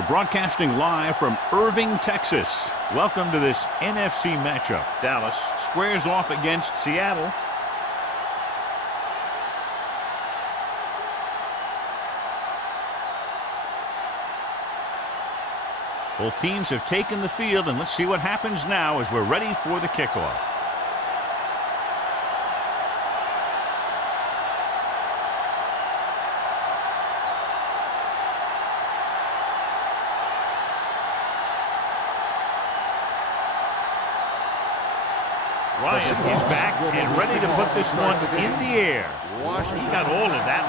We're broadcasting live from Irving, Texas. Welcome to this NFC matchup. Dallas squares off against Seattle. Both teams have taken the field, and let's see what happens now as we're ready for the kickoff. Ryan is back and ready to put this one in the air. He got all of that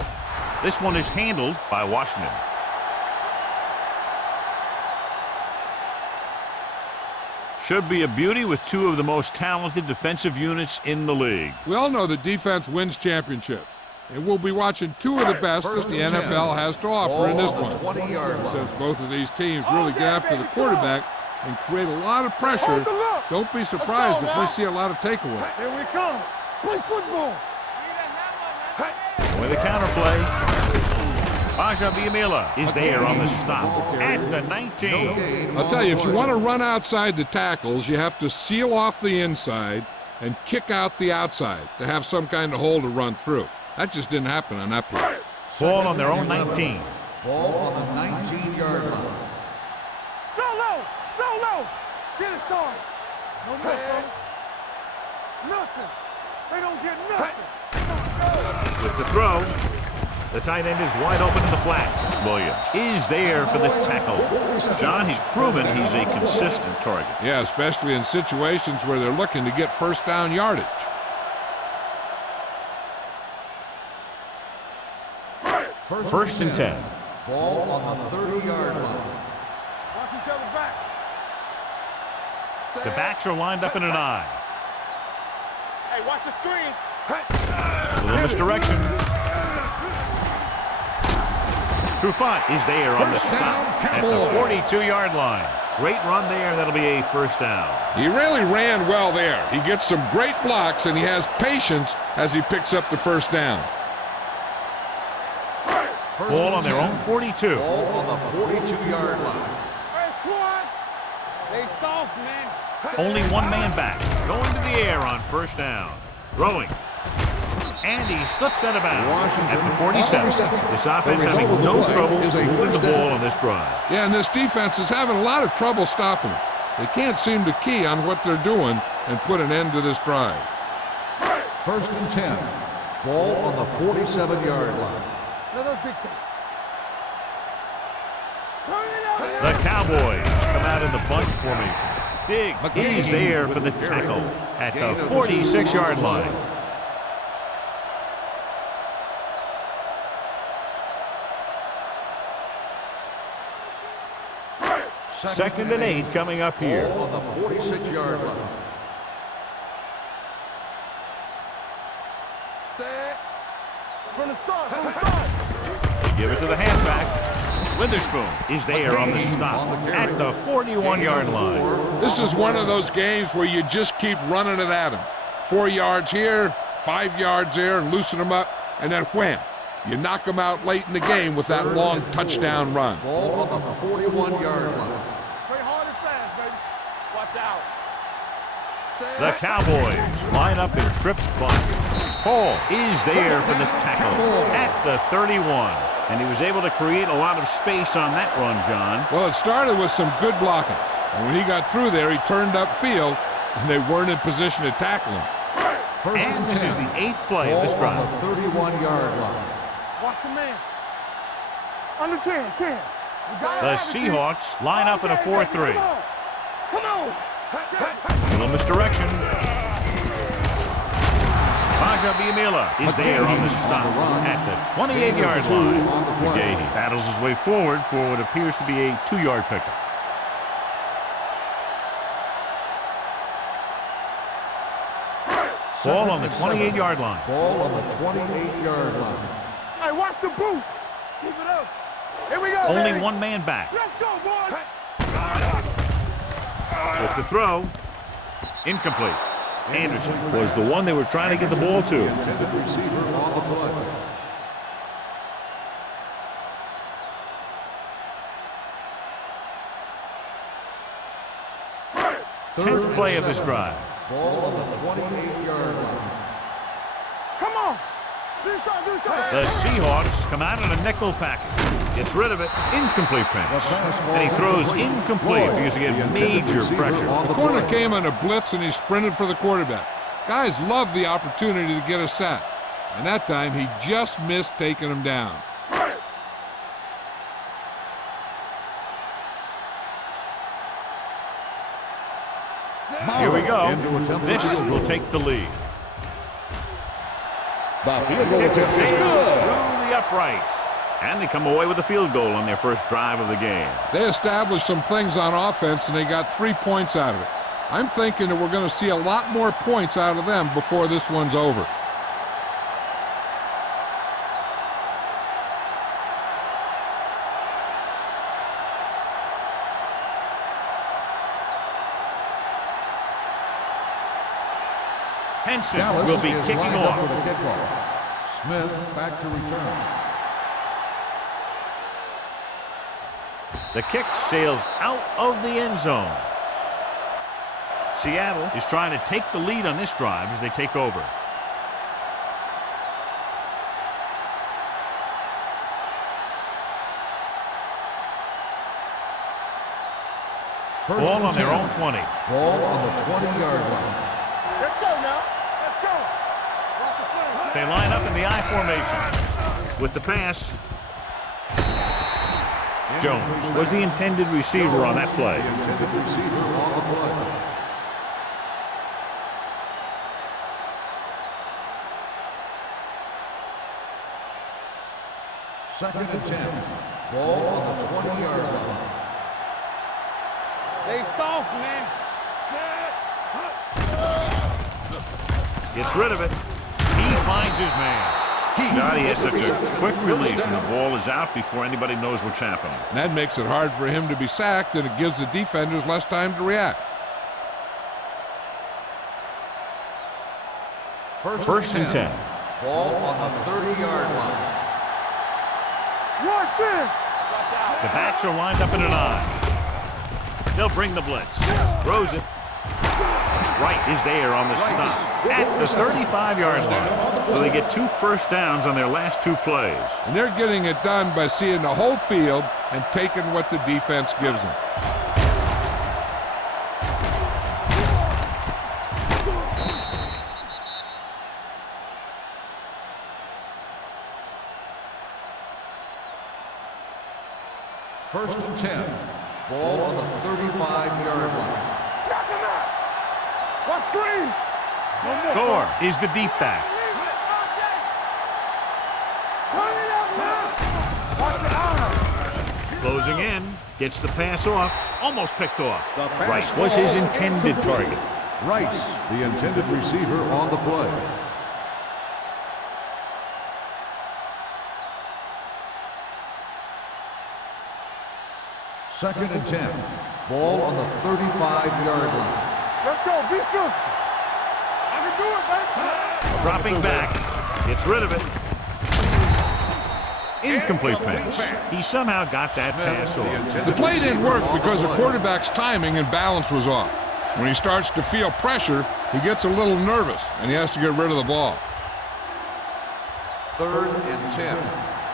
one. This one is handled by Washington. Should be a beauty with two of the most talented defensive units in the league. We all know that defense wins championships, and we'll be watching two of the best that the NFL has to offer in this one. Since both of these teams really get after the quarterback and create a lot of pressure, don't be surprised if we see a lot of takeaways. Here we come. Play football. With the counterplay. VFL is there on the stop at the 19. I'll tell you, if you want to run outside the tackles, you have to seal off the inside and kick out the outside to have some kind of hole to run through. That just didn't happen on that play. Ball on their own 19. Ball on the 19-yard line. So low. Get it started. No nothing. Nothing. They don't get nothing. With the throw, the tight end is wide open in the flat. Williams is there for the tackle. John, he's proven he's a consistent target. Yeah, especially in situations where they're looking to get first down yardage. First and 10. Ball on the 30-yard line. Watch each other back. The backs are lined up in an I. Hey, watch the screen. A little misdirection. Trufant is there on the stop at the 42-yard line. Great run there. That'll be a first down. He really ran well there. He gets some great blocks, and he has patience as he picks up the first down. Ball on their own 42. Ball on the 42-yard line. Hey, squad. They soft, man. Only one man back. Going to the air on first down. Throwing. And he slips out of bounds at the 47. This offense having no trouble moving the ball on this drive. Yeah, and this defense is having a lot of trouble stopping it. They can't seem to key on what they're doing and put an end to this drive. First and 10. Ball on the 47-yard line. Let us big time. The Cowboys come out in the bunch formation. Diggs is there for the tackle at the 46-yard line. Second and 8 coming up here. Ball on the 46-yard line. Set. From the start. They give it to the halfback. Witherspoon is there on the stop at the 41-yard line. This is one of those games where you just keep running it at them. 4 yards here, 5 yards there, and loosen them up, and then wham. You knock them out late in the game with that long touchdown run. Ball on the 41-yard line. Play hard and fast, baby. Watch out. The Cowboys line up in trips bunch. Hall is there for the tackle at the 31. And he was able to create a lot of space on that run, John. Well, it started with some good blocking. And when he got through there, he turned upfield, and they weren't in position to tackle him. And this is the 8th play of this drive. On the 31-yard line. Watch a man. Under 10. The Seahawks line up in a 4-3. Come on. A little misdirection. VFL is there on the stop at the 28-yard line. McGahee battles his way forward for what appears to be a 2-yard pickup. Ball on the 28-yard line. Ball on the 28-yard line. Hey, watch the boot. Keep it up. Here we go. Only baby. one man back. Let's go, boys. With the throw, incomplete. Anderson was the one they were trying to get the ball to. Intended receiver on the play. 10th play of this drive. Ball on the 28-yard line. Come on. Do something. The Seahawks come out in a nickel package. Gets rid of it. Incomplete pass. And he throws incomplete because he had major pressure. The corner came on a blitz, and he sprinted for the quarterback. Guys love the opportunity to get a sack. And that time, he just missed taking him down. Here we go. This will take the lead. The field goal Kick attempt is sails good. through the uprights. And they come away with a field goal on their first drive of the game. They established some things on offense, and they got 3 points out of it. I'm thinking that we're going to see a lot more points out of them before this one's over. Henson Dallas will be is kicking lined up off. for the kickoff. Smith back to return. The kick sails out of the end zone. Seattle is trying to take the lead on this drive as they take over. Ball on their own 20. Ball on the 20-yard line. Let's go now. Let's go. Watch the play. They line up in the I formation. With the pass, Jones was the intended receiver on that play. The intended receiver on the play. Second and 10. Ball on the 20-yard line. They soft, man. Gets rid of it. He finds his man. God, he has such a quick release, and the ball is out before anybody knows what's happening. And that makes it hard for him to be sacked, and it gives the defenders less time to react. First and 10. Ball on the 30-yard line. Watch it. The backs are lined up in an I. They'll bring the blitz. Throws it. Wright is there on the stop at the 35-yard line. So they get 2 first downs on their last 2 plays. And they're getting it done by seeing the whole field and taking what the defense gives them. First and 10. Ball on the 35-yard line. Knock him out. Watch screen. Gore is the deep back. Turn it up now. Watch it out. Closing in. Gets the pass off. Almost picked off. Wright was his intended target. Rice, the intended receiver on the play. Second and 10. Ball on the 35-yard line. Let's go. Be physical. I can do it, baby. Dropping back. Gets rid of it. Incomplete pass. He somehow got that pass off. The play didn't work because the quarterback's timing and balance was off. When he starts to feel pressure, he gets a little nervous, and he has to get rid of the ball. Third and 10.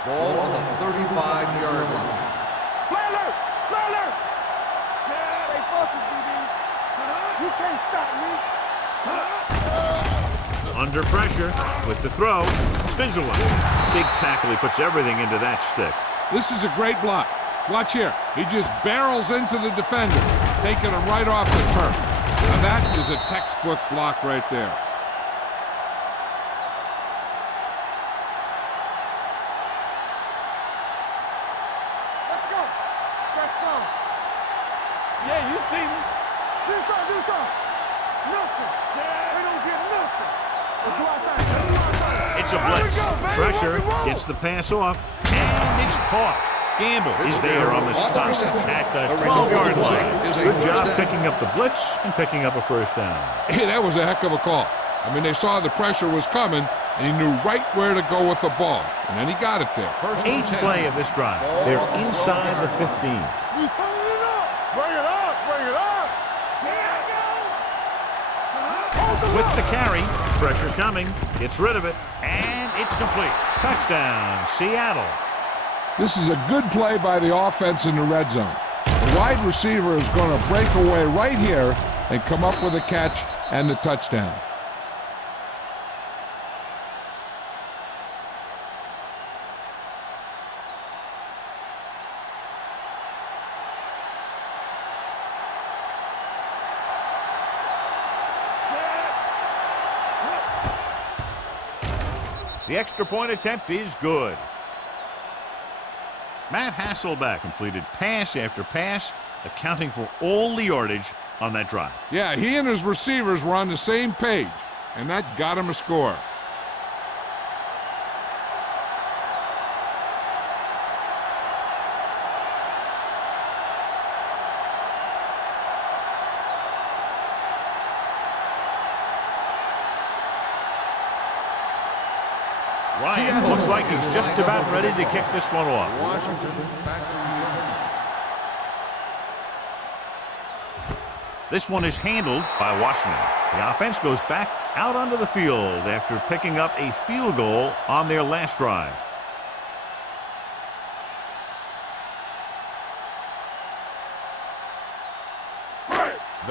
Ball on the 35-yard line. Play alert. Play alert. Stay focused, DB. You can't stop me. Under pressure with the throw. Spins away. Big tackle. He puts everything into that stick. This is a great block. Watch here. He just barrels into the defender, taking him right off the turf. Now that is a textbook block right there. Let's go. Let's go. Yeah, you see me. Do something. Do something. Nothing. We don't get nothing. Let's go out there. It's a blitz. Pressure. Gets the pass off. And it's caught. Gamble is there on the stop at the 12-yard line. Good job picking up the blitz and picking up a first down. Hey, that was a heck of a call. I mean, they saw the pressure was coming, and he knew right where to go with the ball. And then he got it there. 8th play of this drive. They're inside the 15. We turn it up. Bring it up. Bring it up. with the carry. Pressure coming. Gets rid of it. And it's complete. Touchdown, Seattle. This is a good play by the offense in the red zone. The wide receiver is going to break away right here and come up with a catch and the touchdown. The extra point attempt is good. Matt Hasselbeck completed pass after pass, accounting for all the yardage on that drive. Yeah, he and his receivers were on the same page, and that got him a score. Ryan looks like he's just about ready to kick this one off. Washington back to return. This one is handled by Washington. The offense goes back out onto the field after picking up a field goal on their last drive.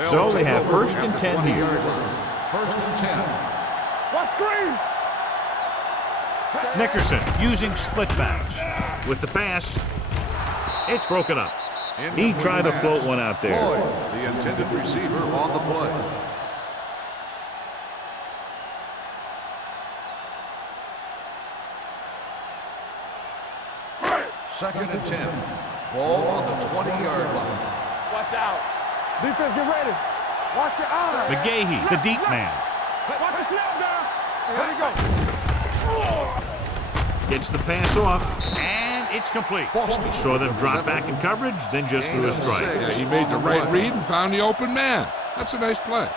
So they have first and 10 here. First and 10. What screen? Nickerson using split backs. With the pass, it's broken up. He tried to float one out there. Boyd, the intended receiver on the play. Second and 10. Ball on the 20-yard line. Watch out. Defense, get ready. Watch your eyes. McGahee, the deep man. Watch the snap down. Here we go. Gets the pass off, and it's complete. He saw them drop back in coverage, then just threw a strike. Yeah, he made the right read and found the open man. That's a nice play.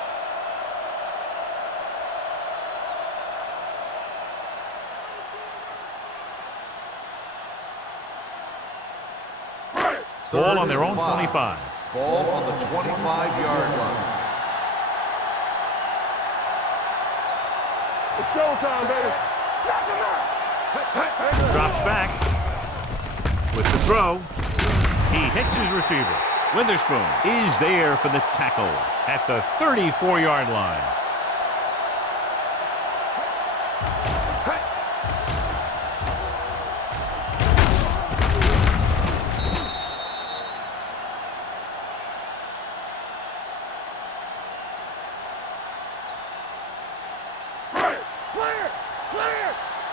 Ball on their own 25. Ball on the 25-yard line. It's showtime, baby. Knock him out. Drops back with the throw. He hits his receiver. Witherspoon is there for the tackle at the 34-yard line.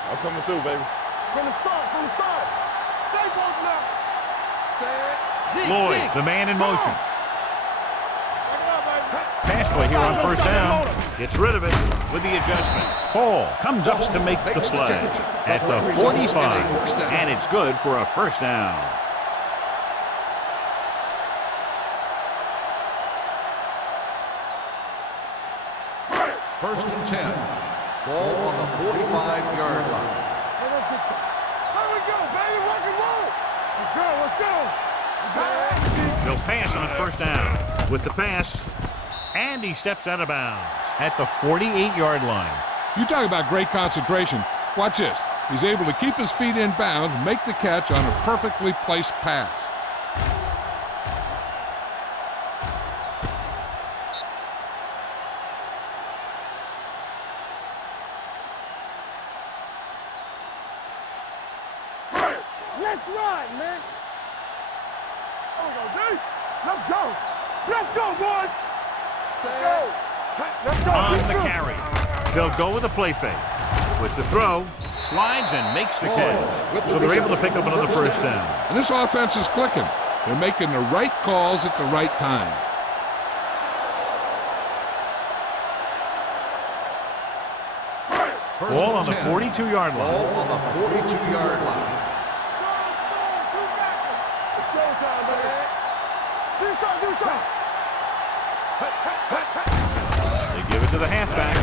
I'm coming through, baby. From the start. Stay close now. Lloyd, the man in motion. Pass play here on first down. Gets rid of it with the adjustment. Paul comes up to make the play at the 45, and it's good for a first down. First and 10. Ball on the 45-yard line. There we go, baby. Rock and roll. Let's go. They'll pass on first down with the pass, and he steps out of bounds at the 48-yard line. You talk about great concentration. Watch this. He's able to keep his feet in bounds, make the catch on a perfectly placed pass. Let's ride, man. Let's go. Let's go, boys. Let's go. On the carry, they'll go with a play fake. With the throw, slides and makes the catch. So they're able to pick up another first down. And this offense is clicking. They're making the right calls at the right time. Ball on the 42-yard line. Ball on the 42-yard line. They give it to the halfback.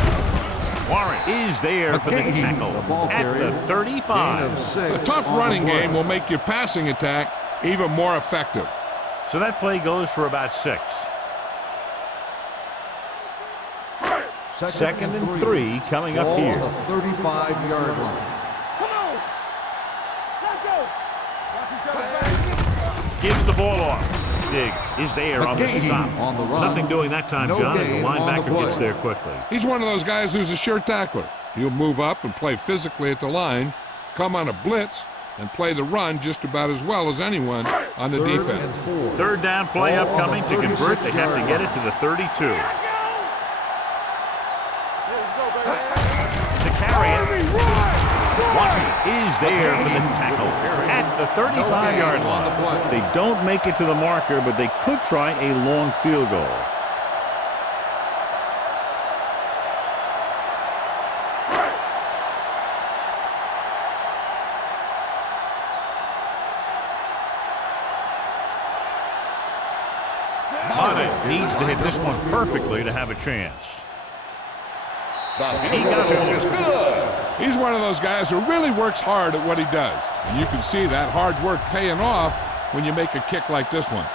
Warren is there for the tackle at the 35. A tough running game will make your passing attack even more effective. So that play goes for about 6. Second and 3 coming up Ball here. on the 35-yard line. Come on. Let's go. Gives the ball off. Diggs is there on the McGahee stop. on the run. Nothing doing that time, No John, as the gain on the linebacker play. gets there quickly. He's one of those guys who's a sure tackler. He'll move up and play physically at the line, come on a blitz, and play the run just about as well as anyone on the Third defense. and 4. Third down play Ball on upcoming. the To convert, they have to 36-yard get it line. to the 32. To carry it. Washington is there for the tackle at the 35-yard line. They don't make it to the marker, but they could try a long field goal. Mane needs to hit this one perfectly to have a chance. He got hold of it. He's one of those guys who really works hard at what he does. And you can see that hard work paying off when you make a kick like this one.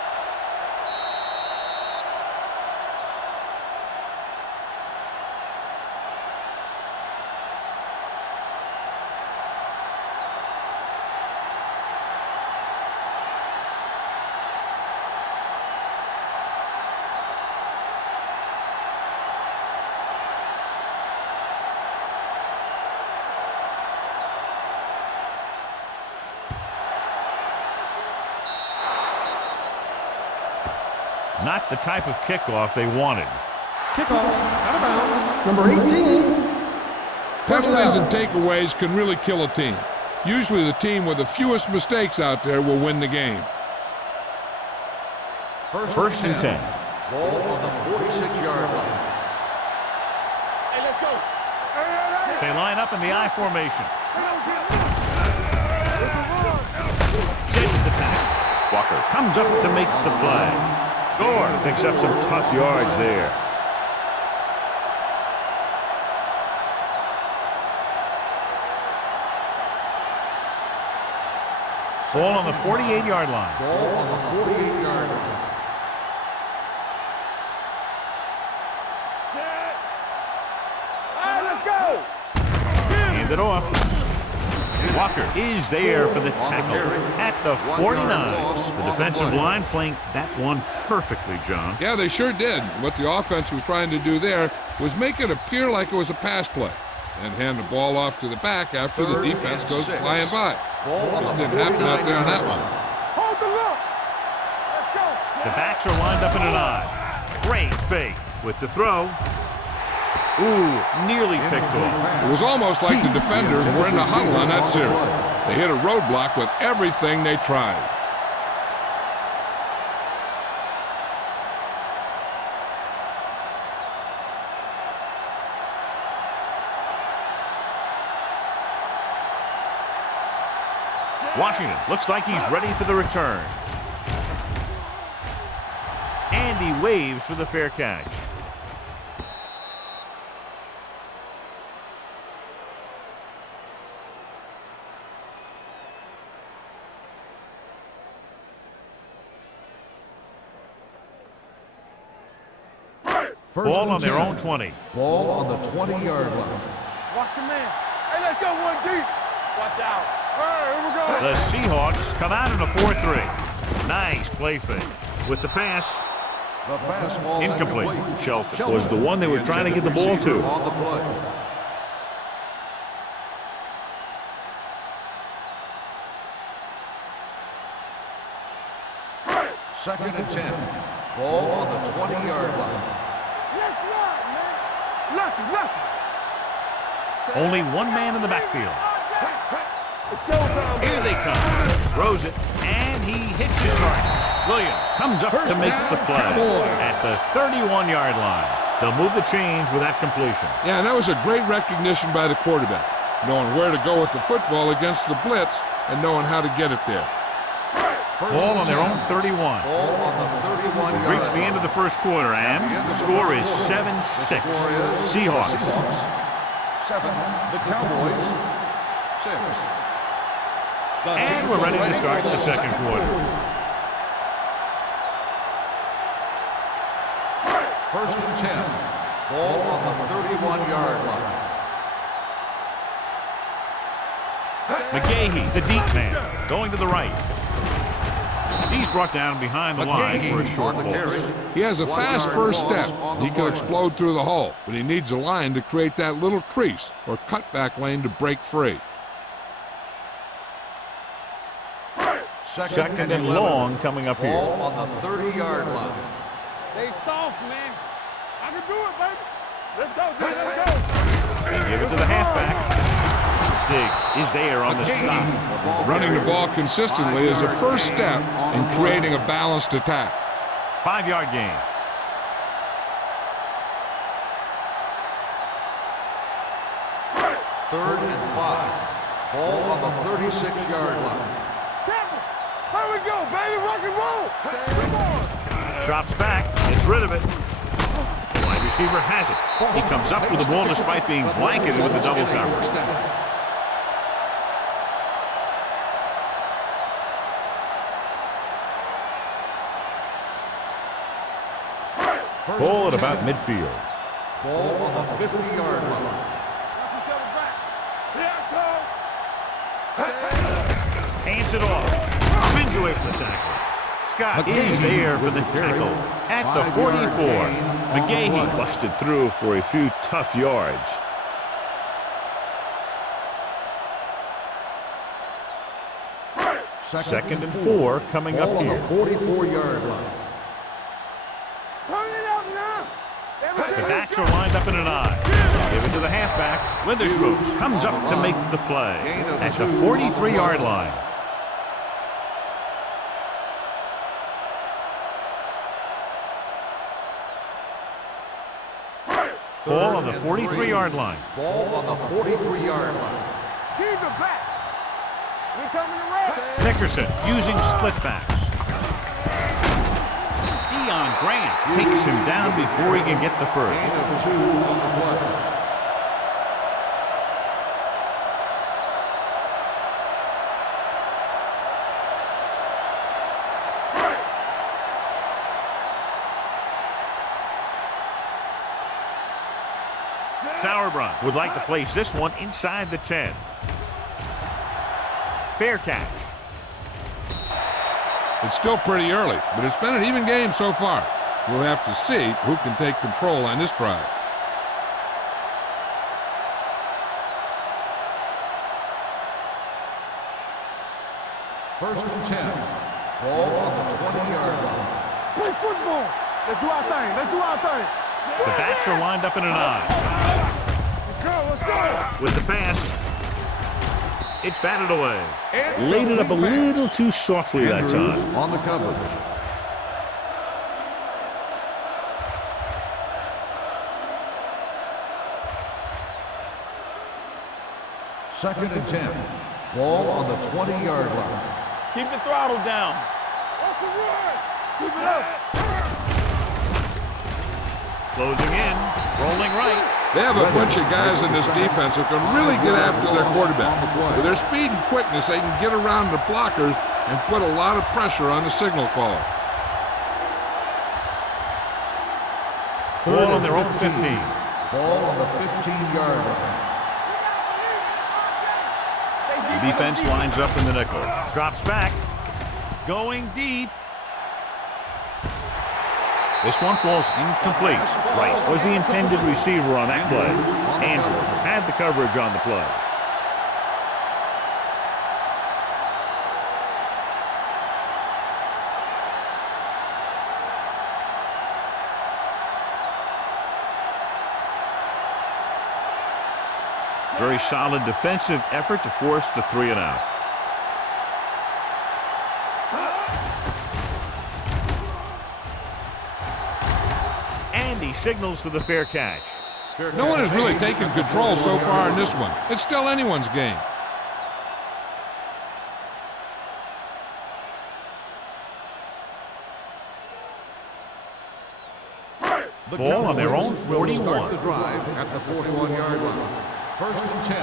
Not the type of kickoff they wanted. Kickoff, out of bounds, number 18. Penalties and takeaways can really kill a team. Usually the team with the fewest mistakes out there will win the game. First and 10. Ball on the 46-yard line. Hey, let's go. They line up in the I formation. Sheds the tackle. Walker comes up to make the play. Gore picks up some tough yards there. Ball on the 48-yard line. Ball on the 48-yard line. Set. All right, let's go. Hand it off. Walker is there for the tackle at the 49. The defensive line playing that one perfectly, John. Yeah, they sure did. What the offense was trying to do there was make it appear like it was a pass play and hand the ball off to the back after the defense goes flying by. Just didn't happen out there on that one. Hold the look. Let's go. The backs are lined up in an I. Great fake with the throw. Ooh, nearly picked off. It was almost like the defenders were in the huddle on that series. They hit a roadblock with everything they tried. Washington looks like he's ready for the return. And he waves for the fair catch. Ball on their own 20. Ball on the 20-yard line. Watch your man. Hey, let's go one deep. Watch out. All right, here we go. The Seahawks come out in a 4-3. Nice play fake. With the pass, The pass ball incomplete. Shelton was the one they were trying to get the ball to. On the play. Second and 10. Ball on the 20-yard line. Let's rock, man. Lucky. Only one man in the backfield. It's showtime. Here they come. Throws it, and he hits his target. Williams comes up to make the play at the 31-yard line. They'll move the chains with that completion. Yeah, and that was a great recognition by the quarterback, knowing where to go with the football against the blitz and knowing how to get it there. Ball on their own 31. Ball on the 31-yard We've reached the end of the first quarter, and the score is 7-6. Seahawks. 7. The Cowboys. 6. And we're ready to start the second quarter. First and 10. Ball on the 31-yard line. McGahee, the deep man, going to the right. He's brought down behind the line for a short loss. He has a fast first step. He can explode through the hole, but he needs a line to create that little crease or cutback lane to break free. Second and long coming up here. Ball on the 30-yard line. Stay soft, man. I can do it, baby. Let's go, dude. Let's go. They give it to the halfback. Dig is there on the stop. Running the ball consistently is a first step in creating a balanced attack. 5-yard gain. Third and 5. Ball on the 36-yard line. Here we go, baby. Rock and roll. Come on. Drops back, gets rid of it. The wide receiver has it. He comes up with the ball despite being blanketed with the double coverage. Ball at about midfield. Ball on the 50-yard line. Hands it off. Spins away from the tackle. Scott is there for the tackle at the 44. McGahee busted through for a few tough yards. Second and 4 coming up here. Ball on the 44-yard line. Turn it up now. The backs are lined up in an I. Give it to the halfback. Witherspoon comes up to make the play at the 43-yard line. Ball on the 43-yard line. Ball on the 43-yard line. Keep it back. We're coming to run. Nickerson using split backs. Deion Grant takes him down before he can get the first. Gain of 2 on the play. Sauerbrunn would like to place this one inside the 10. Fair catch. It's still pretty early, but it's been an even game so far. We'll have to see who can take control on this drive. First and 10. Ball on the 20-yard line. Play football. Let's do our thing. Let's do our thing. The backs are lined up in an I. Let's go. Let's go. With the pass, it's batted away. Laid it up a little too softly that time. On the coverage. Second and 10. Ball on the 20-yard line. Keep the throttle down. Off the wood. Keep it up. Closing in, rolling right. They have a bunch of guys in this defense who can really get after their quarterback. With their speed and quickness, they can get around the blockers and put a lot of pressure on the signal caller. Ball on their own 15. Ball on the 15-yard line. The defense lines up in the nickel. Drops back. Going deep. This one falls incomplete. Rice was the intended receiver on that play. Andrews had the coverage on the play. Very solid defensive effort to force the 3 and out. He signals for the fair catch. No one has really taken control so far in this one. It's still anyone's game. Ball on their own 41. Start the drive at the 41-yard line. First and 10.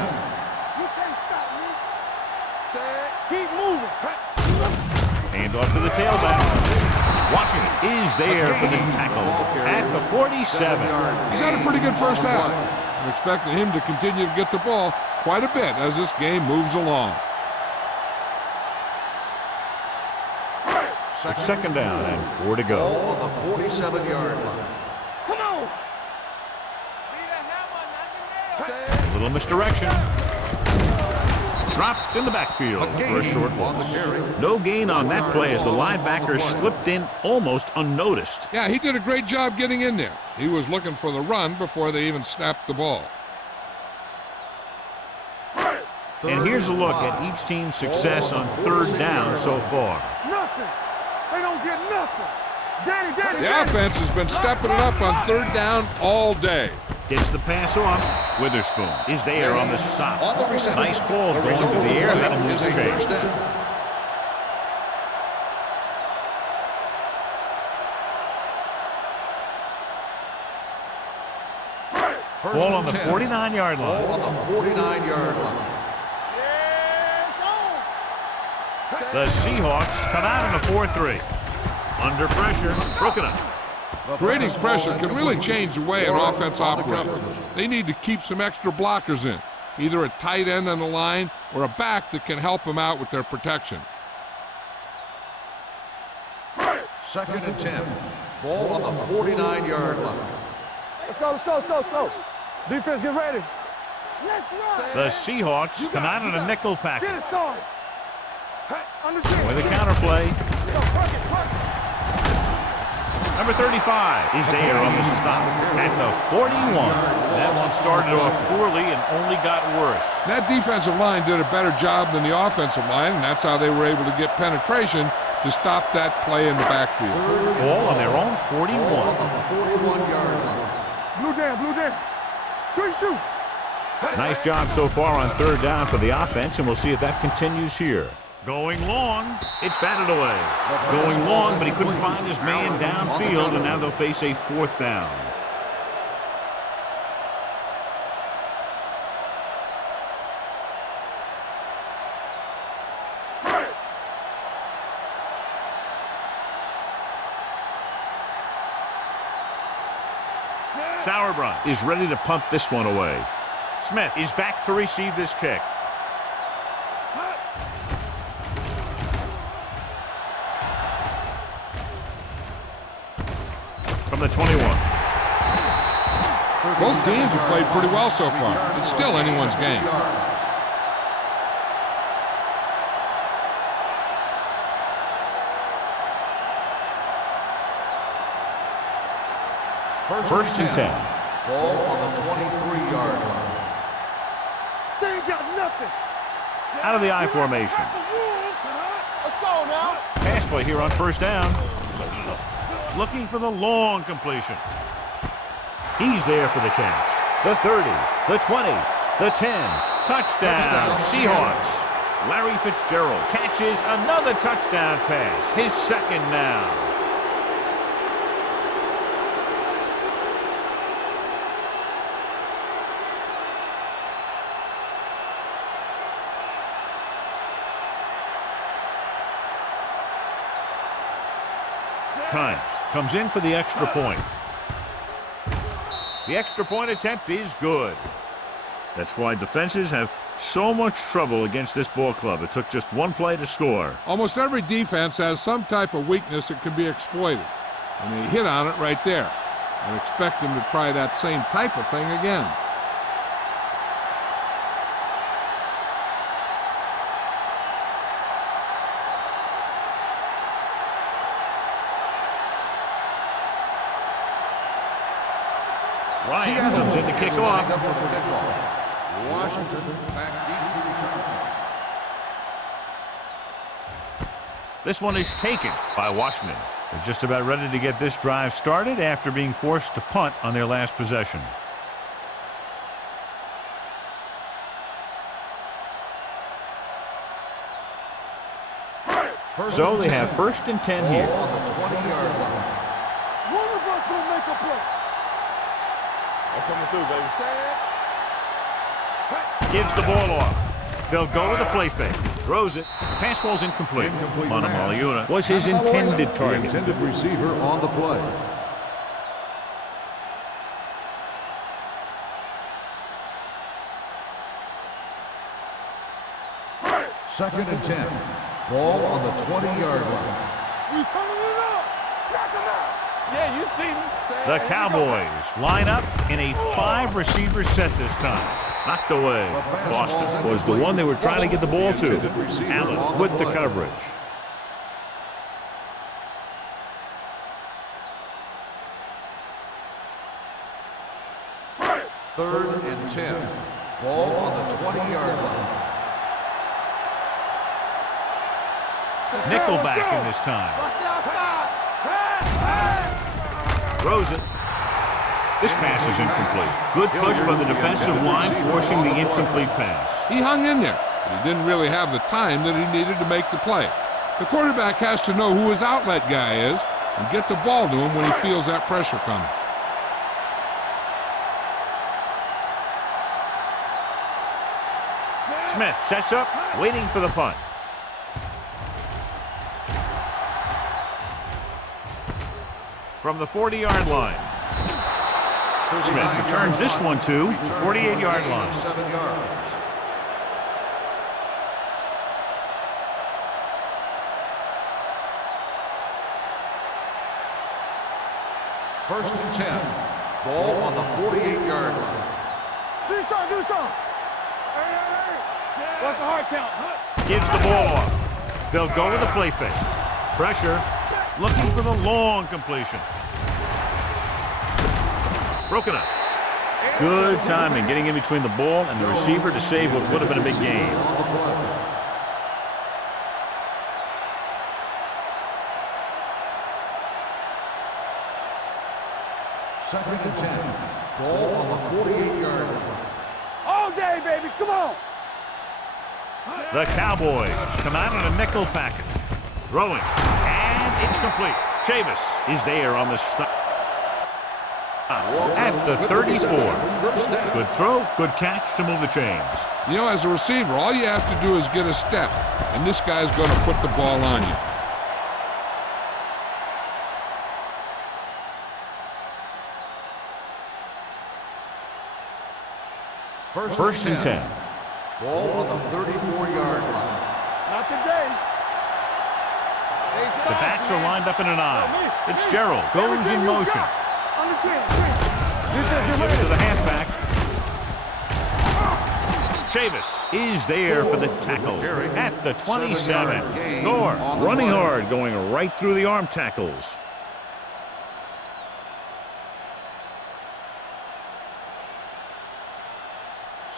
You can't stop me. Keep moving. Hand off to the tailback. Washington is there for the tackle at the 47. He's had a pretty good first half. I'm expecting him to continue to get the ball quite a bit as this game moves along. It's second down and 4 to go. Ball on the 47-yard line. Come on. A little misdirection. Dropped in the backfield for a short loss. No gain on that play as the linebacker slipped in almost unnoticed. Yeah, he did a great job getting in there. He was looking for the run before they even snapped the ball. And here's a look at each team's success on third down so far. Nothing. They don't get nothing. Danny. The offense has been stepping it up on third down all day. Gets the pass off. Witherspoon is there on the stop. On the reception. Nice call going to the air. That'll move the chains. Ball on the 49-yard line. Ball on the 49-yard line. The Seahawks come out in a 4-3. Under pressure, broken up. Creating pressure can really change the way an offense operates. They need to keep some extra blockers in, either a tight end on the line or a back that can help them out with their protection. Second and 10. Ball on the 49-yard line. Let's go. Defense, get ready. Let's run. The Seahawks come out in a nickel Get package. it started. With a counterplay. Number 35 is there on the stop at the 41. That one started off poorly and only got worse. That defensive line did a better job than the offensive line, and that's how they were able to get penetration to stop that play in the backfield. Ball on their own 41. Ball on the 41-yard line. Blue down. Quick shoot. Nice job so far on third down for the offense, and we'll see if that continues here. Going long, it's batted away. Going long, but he couldn't find his man downfield, and now they'll face a fourth down. Sauerbrunn is ready to pump this one away. Smith is back to receive this kick. From the 21. Both teams have played pretty well so far. It's still anyone's game. First and 10. Ball on the 23-yard line. They ain't got nothing. Out of the I formation. Let's go now. Pass play here on first down. Looking for the long completion. He's there for the catch. The 30, the 20, the 10. Touchdown, Seahawks. Larry Fitzgerald catches another touchdown pass. His second now. Times comes in for the extra point. The extra point attempt is good. That's why defenses have so much trouble against this ball club. It took just one play to score. Almost every defense has some type of weakness that can be exploited, and they hit on it right there. I expect them to try that same type of thing again. Ryan comes in to kick off. Washington back deep to return. This one is taken by Washington. They're just about ready to get this drive started after being forced to punt on their last possession. So they have first and 10 here. Ball on the 20-yard line. One of us will make a play. I'm coming through, baby. Gives the ball off. They'll go to the play fake. Throws it. Pass falls incomplete. Incomplete Manamaliuna pass. was his intended The target. intended receiver on the play. Second and 10. Ball on the 20-yard line. We turning it up. Knock him out. Yeah, you see me. The Cowboys line up in a 5-receiver set this time. Knocked away. Boston was the one they were trying to get the ball to. Allen with the coverage. Third and 10. Ball on the 20-yard line. Nickelback in this time. Throws it. This pass is incomplete. Good push by the defensive line, forcing the incomplete pass. He hung in there, but he didn't really have the time that he needed to make the play. The quarterback has to know who his outlet guy is and get the ball to him when he feels that pressure coming. Smith sets up, waiting for the punt. From the 40-yard line. Smith returns this one to the 48-yard line. 7 yards. First and 10. Ball on the 48-yard line. Do something. What's the hard count? Gives the ball off. They'll go with a play fake. Pressure. Looking for the long completion. Broken up. Good timing getting in between the ball and the receiver to save what would have been a big gain. Second and 10. Ball on the 48-yard line. All day, baby. Come on. The Cowboys come out in a nickel package. Throwing. And it's complete. Chavis is there on the stop. At the 34. Good throw, good catch to move the chains. You know, as a receiver, all you have to do is get a step, and this guy's going to put the ball on you. First and 10. Ball on the 34-yard line. Not today. The backs are lined up in an I. Fitzgerald goes in motion. Under 10. Give it to the halfback. Chavis is there for the tackle at the 27. Gore running hard, going right through the arm tackles.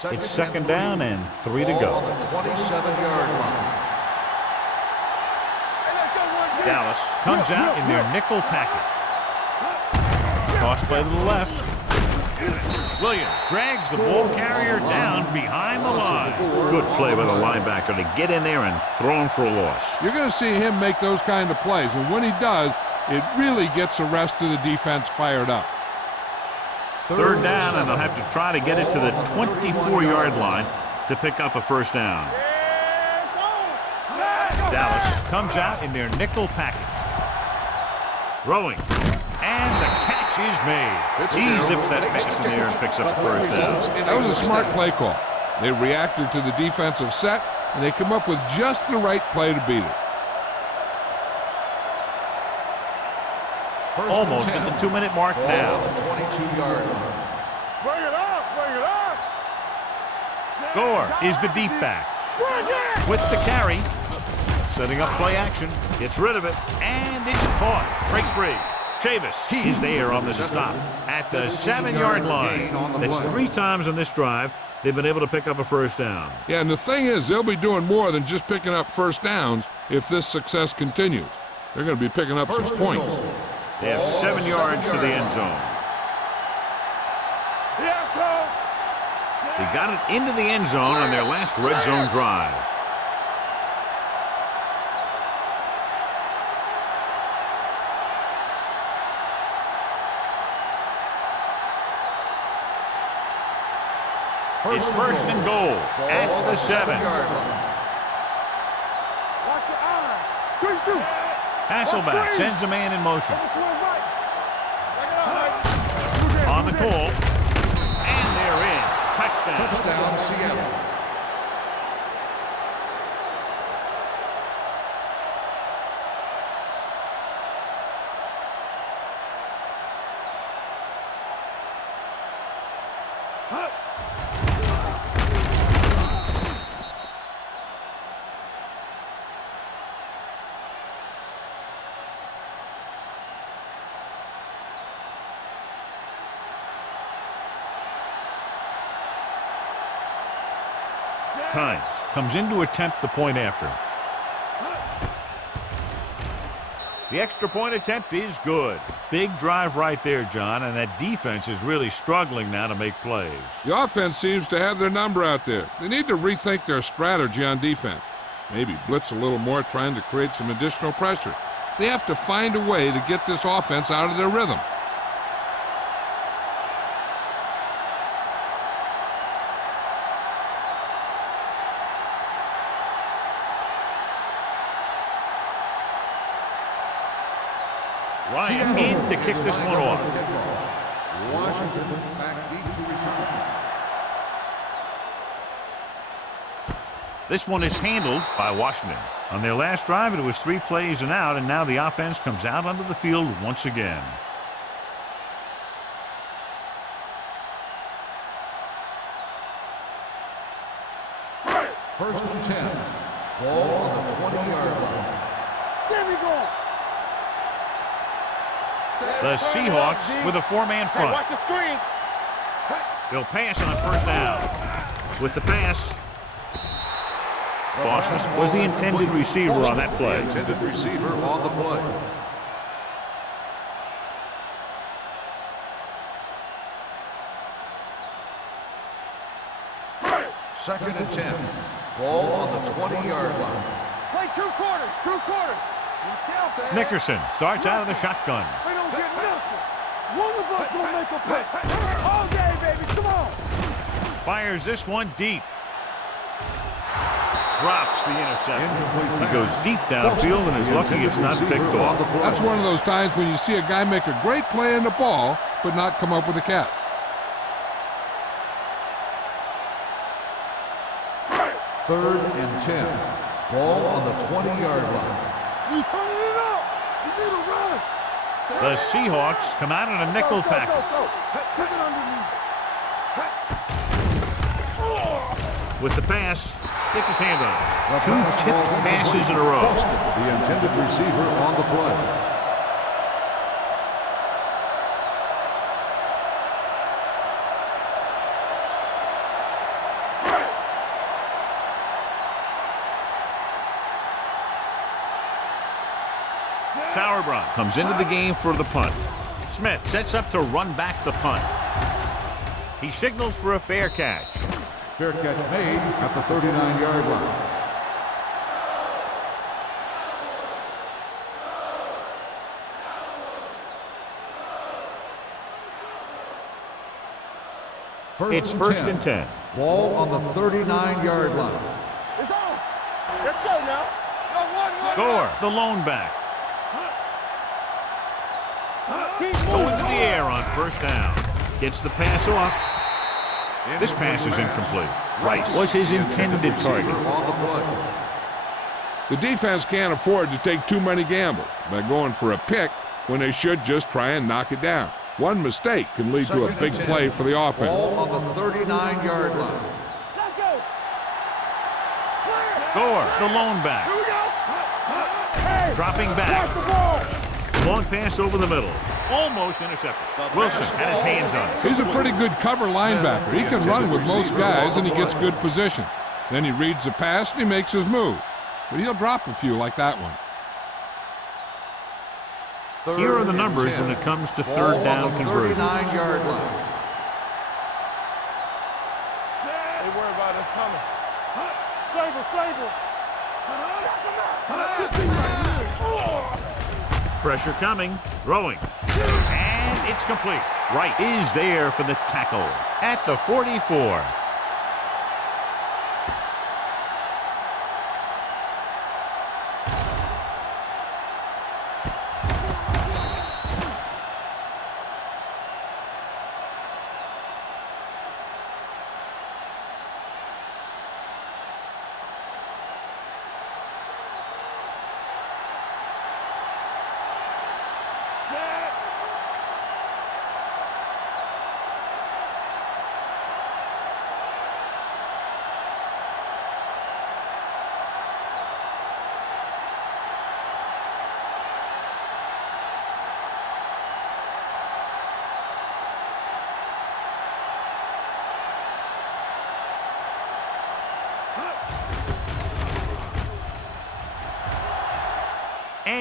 It's second down and 3 to go. On the 27-yard line. Dallas comes out in their nickel package. Toss play to the left. Williams drags the ball carrier down behind the line. Good play by the linebacker to get in there and throw him for a loss. You're going to see him make those kind of plays, and when he does, it really gets the rest of the defense fired up. Third down, and they'll have to try to get it to the 24-yard line to pick up a first down. Dallas comes out in their nickel package. Throwing. And the catch is made. He zips that pass in there and picks up the first down. That was a smart play call. They reacted to the defensive set, and they come up with just the right play to beat it. Almost at the 2-minute mark now. On the 22-yard line. Bring it up. Gore is the deep back. With the carry. Setting up play action. Gets rid of it. And it's caught. Breaks free. Chavis is there on the stop at the 7-yard line. That's 3 times on this drive they've been able to pick up a first down. Yeah, and the thing is, they'll be doing more than just picking up first downs if this success continues. They're going to be picking up some points. They have 7 yards to the end zone. They got it into the end zone on their last red zone drive. It's first and goal at the 7. shoot. Hasselback sends a man in motion. Swing right. Back it up, Mike. On the call. And they're in. Touchdown. Touchdown, Seattle. Times comes in to attempt the point after. The extra point attempt is good. Big drive right there, John, and that defense is really struggling now to make plays. The offense seems to have their number out there. They need to rethink their strategy on defense. Maybe blitz a little more, trying to create some additional pressure. They have to find a way to get this offense out of their rhythm. Ryan in to kick this one off. Washington back deep to return. This one is handled by Washington. On their last drive, it was 3 plays and out, and now the offense comes out onto the field once again. First and 10. Ball on the 20-yard line. There we go. The Seahawks with a 4-man Hey, front. watch the screen. They'll pass on first down. With the pass, Boston was the intended receiver on that play. The intended receiver on the play. Second and 10. Ball on the 20-yard line. Play 2 quarters. 2 quarters. Nickerson starts out of the shotgun. We don't get nothing. One of us gonna make a play. All day, baby. Come on. Fires this one deep. Drops the interception. Incomplete He goes pass. deep downfield and is lucky it's not picked off. That's one of those times when you see a guy make a great play in the ball, but not come up with a catch. Third and 10. Ball on the 20-yard line. We turning it up. We need a rush. The Seahawks come out in a nickel package. Kick it underneath. With the pass, gets his hand on it. 2 pass tipped ball's passes in a row. Boston, the intended receiver on the play. Sauerbrunn comes into the game for the punt. Smith sets up to run back the punt. He signals for a fair catch. Fair catch made at the 39-yard line. It's first and 10. Ball on the 39-yard line. It's on. Let's go now. One. Gore, the lone back. Keep Goes moving. in the air on first down. Gets the pass off. This pass is incomplete. Right was his intended target. On the play. The defense can't afford to take too many gambles by going for a pick when they should just try and knock it down. One mistake can lead to a Second big and 10. play for the offense. Ball on the 39-yard line. Let's go. Gore, the lone back. Here we go. Hey, Dropping watch back. the ball. Long pass over the middle. Almost intercepted. Wilson had his hands on it. He's a pretty good cover linebacker. He can run with most guys, and he gets good position. Then he reads the pass, and he makes his move. But he'll drop a few like that one. Here are the numbers when it comes to third down conversions. 39-yard line. They worry about us coming. Flavor. Pressure coming. Throwing. And it's complete. Wright is there for the tackle at the 44.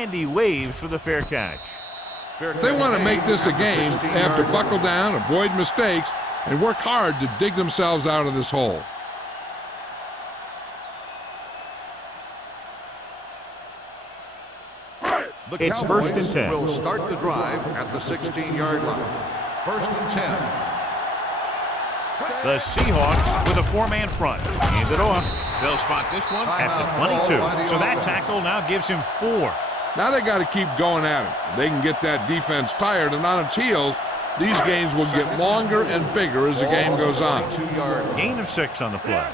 and he waves for the fair catch. If they want to make this a game, they have to buckle down, avoid mistakes, and work hard to dig themselves out of this hole. It's 1st and 10. Will start the drive at the 16-yard line. 1st and 10. The Seahawks with a 4-man front. Hand it off. They'll spot this one at the 22. So that tackle now gives him 4. Now they got to keep going at it. They can get that defense tired and on its heels. These games will get longer and bigger as the game goes on. Gain of 6 on the play.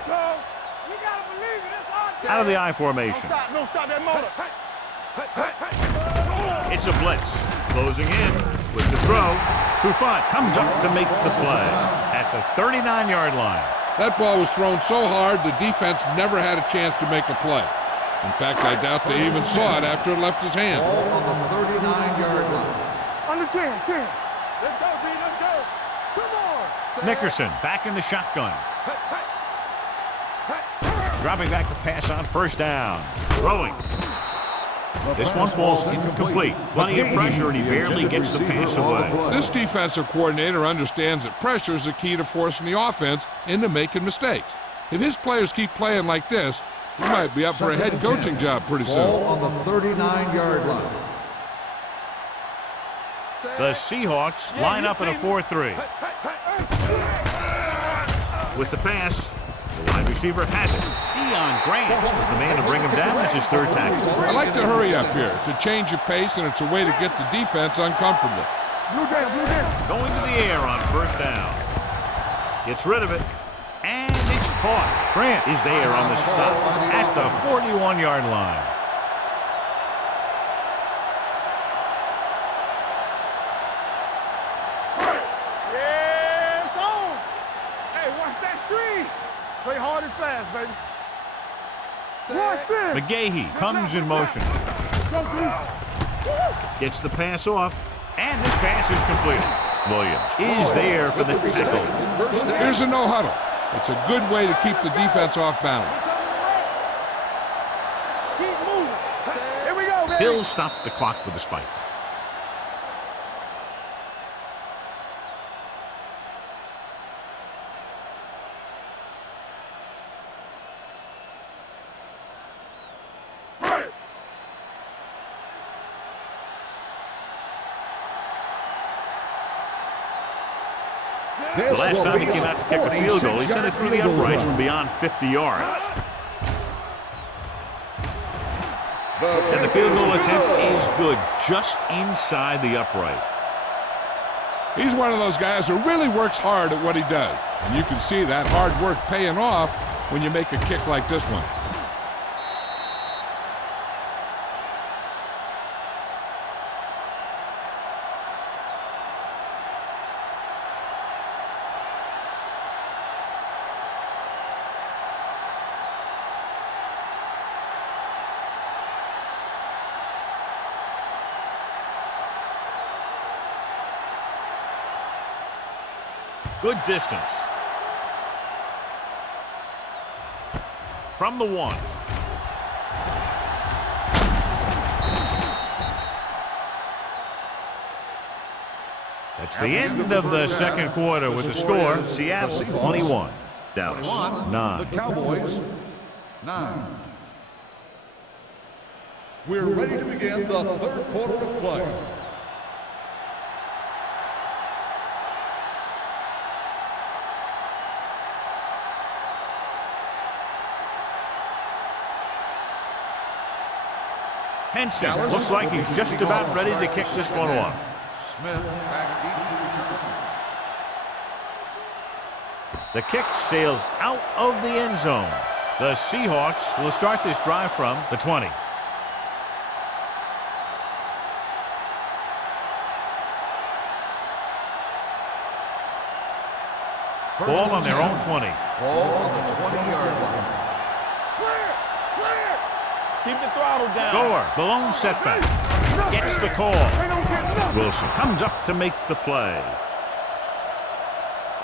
Out of the I formation. Don't stop that motor. It's a blitz. Closing in with the throw. Trufant comes up to make the play at the 39-yard line. That ball was thrown so hard the defense never had a chance to make a play. In fact, I doubt they even saw it after it left his hand. Ball on the 39-yard line. Under 10. Let's go, B. Let's go. Come on. Nickerson back in the shotgun. Dropping back to pass on 1st down. Throwing. This one falls incomplete. Plenty of pressure, and he barely gets the pass away. This defensive coordinator understands that pressure is the key to forcing the offense into making mistakes. If his players keep playing like this, he might be up for a head coaching job pretty soon. Ball on the 39-yard line. The Seahawks line up in a 4-3. With the pass, the wide receiver has it. Deion Grant is the man to bring him down. That's his 3rd tackle. I like to hurry up here. It's a change of pace, and it's a way to get the defense uncomfortable. Blue down. Going to the air on 1st down. Gets rid of it, and it's caught. Grant is there on the stop at the 41-yard line. Yeah, it's on. Hey, watch that screen. Play hard and fast, baby. Watch it. McGahee comes in motion. Gets the pass off, and this pass is completed. Williams is there for the tackle. Here's a no huddle. It's a good way to keep the defense off balance. Keep moving. Here we go, baby. He'll stop the clock with a spike. The last time he came out to kick a field goal, he sent it through the uprights from beyond 50 yards. And the field goal attempt is good, just inside the upright. He's one of those guys who really works hard at what he does. And you can see that hard work paying off when you make a kick like this one. Good distance. From the 1. That's the end of the second quarter with the score. Seattle 21, Dallas 9. The Cowboys 9. We're ready to begin the 3rd quarter of play. Henson looks like he's just about ready to kick this one off. Smith back deep to return. The kick sails out of the end zone. The Seahawks will start this drive from the 20. Ball on their own 20. Ball on the 20-yard line. Keep the throttle down. Gore, the lone setback, gets the call. Wilson comes up to make the play.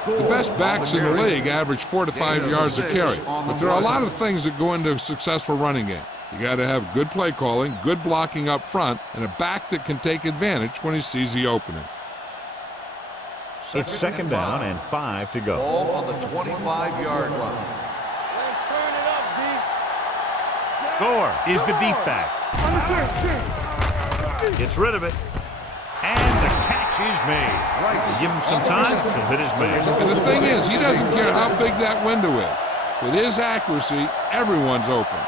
The best backs in the league average 4 to 5 yards a carry. But there are a lot of things that go into a successful running game. You got to have good play calling, good blocking up front, and a back that can take advantage when he sees the opening. It's second down and 5 to go. Ball on the 25-yard line. Let's turn it up, D. Gore is the deep back. Gets rid of it. And the catch is made. Give him some time, he'll hit his man. And the thing is, he doesn't care how big that window is. With his accuracy, everyone's open.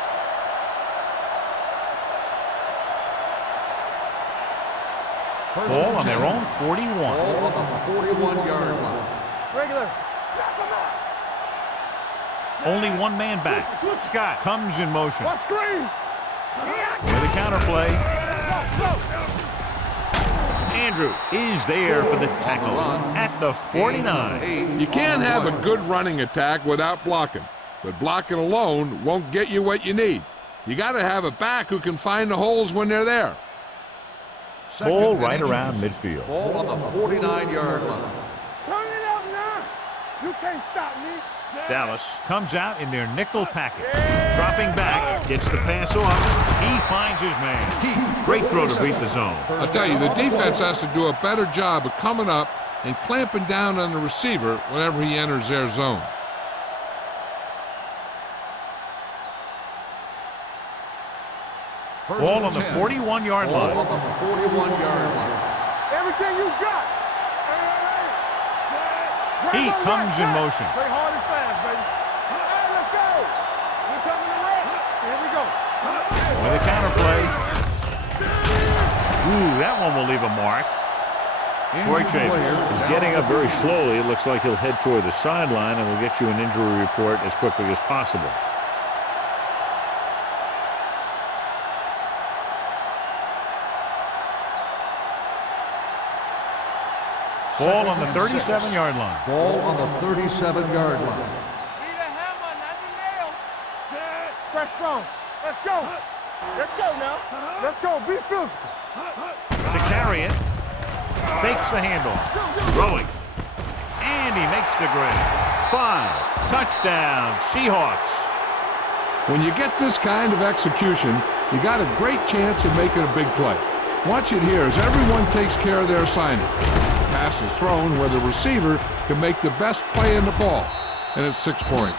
Ball on their own 41. Ball on the 41-yard line. Regular. Only one man back. Scott comes in motion. What screen? With a counterplay. Andrews is there for the tackle at the 49. You can't have a good running attack without blocking, but blocking alone won't get you what you need. You got to have a back who can find the holes when they're there. Ball right around midfield. Ball on the 49-yard line. Turn it up now. You can't stop me. Dallas comes out in their nickel package. Dropping back, gets the pass off. He finds his man. Great throw to beat the zone. I'll tell you, the defense has to do a better job of coming up and clamping down on the receiver whenever he enters their zone. Ball on the 41-yard line. Ball on the 41-yard line. Everything you got. He comes in motion. Play hard and fast, baby. Hey, let's go. We coming to rest. Here we go. With a counterplay. Ooh, that one will leave a mark. Corey Chambers is getting up very slowly. It looks like he'll head toward the sideline, and we'll get you an injury report as quickly as possible. Ball on the 37-yard line. Ball on the 37-yard line. Need a hammer, not the nail. Fresh strong. Let's go. Let's go now. Let's go. Be physical. To carry it. Fakes the handoff. Throwing. And he makes the grade. 5. Touchdown, Seahawks. When you get this kind of execution, you got a great chance of making a big play. Watch it here as everyone takes care of their assignment. Pass is thrown where the receiver can make the best play in the ball, and it's 6 points.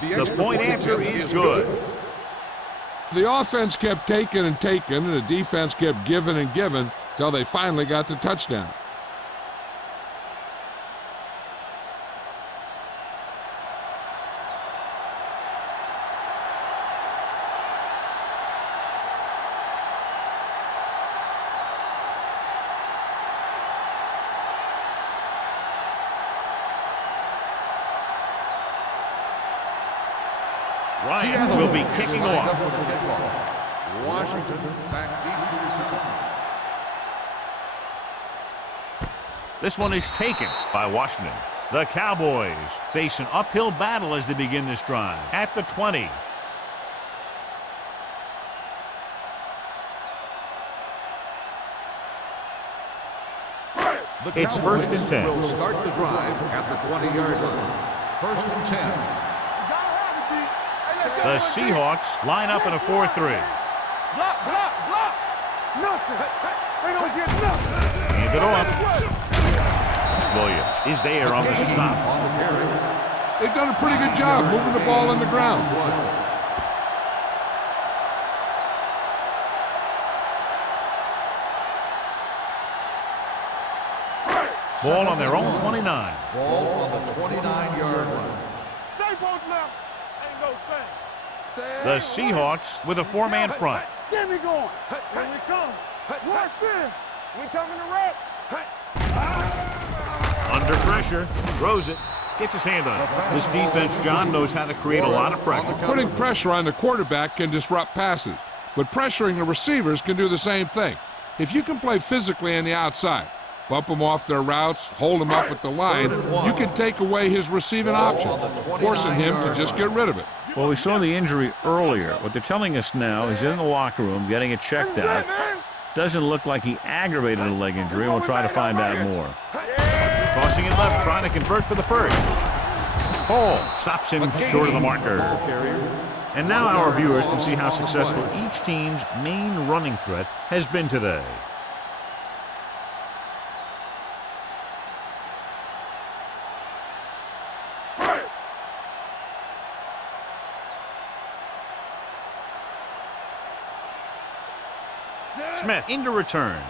The point after is good. The offense kept taking and taking, and the defense kept giving and giving till they finally got the touchdown. Ryan will be kicking off. Washington back deep to return. This one is taken by Washington. The Cowboys face an uphill battle as they begin this drive at the 20. It's 1st and 10. Will start the drive at the 20-yard line. 1st and 10. The Seahawks line up in a 4-3. Block, block, block. Nothing. They don't get nothing. Hand it off. Williams is there on the stop. On the carry. They've done a pretty good job moving the ball on the ground. Ball on their own 29. Ball on the 29-yard line. Stay both left. Ain't no thing. The Seahawks with a 4-man front. Get me going. Here we come. Watch this. We coming to wreck. Under pressure. Throws it. Gets his hand on it. This defense, John, knows how to create a lot of pressure. Putting pressure on the quarterback can disrupt passes, but pressuring the receivers can do the same thing. If you can play physically on the outside, bump them off their routes, hold them up at the line, you can take away his receiving options, forcing him to just get rid of it. Well, we saw the injury earlier. What they're telling us now, he's in the locker room getting it checked out. Doesn't look like he aggravated a leg injury, and we'll try to find out more. Tossing it left, trying to convert for the first. Hall stops him short of the marker. And now our viewers can see how successful each team's main running threat has been today. Smith into return.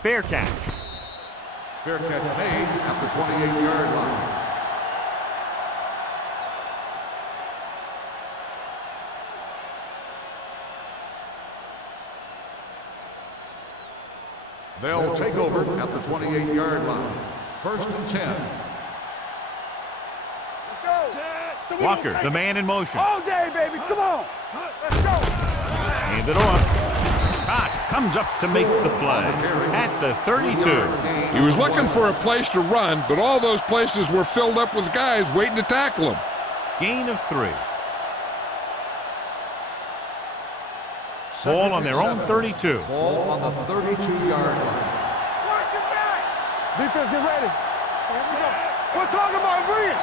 Fair catch. Fair catch made at the 28-yard line. They'll take over at the 28-yard line. 1st and 10. Walker, the man in motion. All day, baby. Come on. Let's go. Hand it off. Cox comes up to make the play at the 32. He was looking for a place to run, but all those places were filled up with guys waiting to tackle him. Gain of 3. Ball on their own 32. Ball on the 32-yard line. Defense, get ready. We're talking about bringing.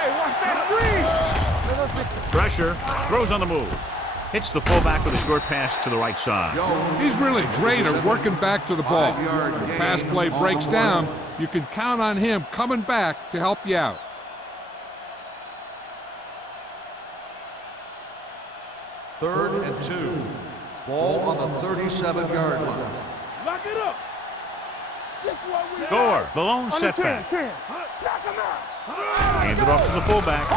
Hey, watch that screen. Pressure, throws on the move. Hits the fullback with a short pass to the right side. He's really great at working back to the ball. When the pass play breaks down, you can count on him coming back to help you out. Third and 2. Ball on the 37-yard line. Lock it up. Gore, the lone setback. Hands it off to the fullback.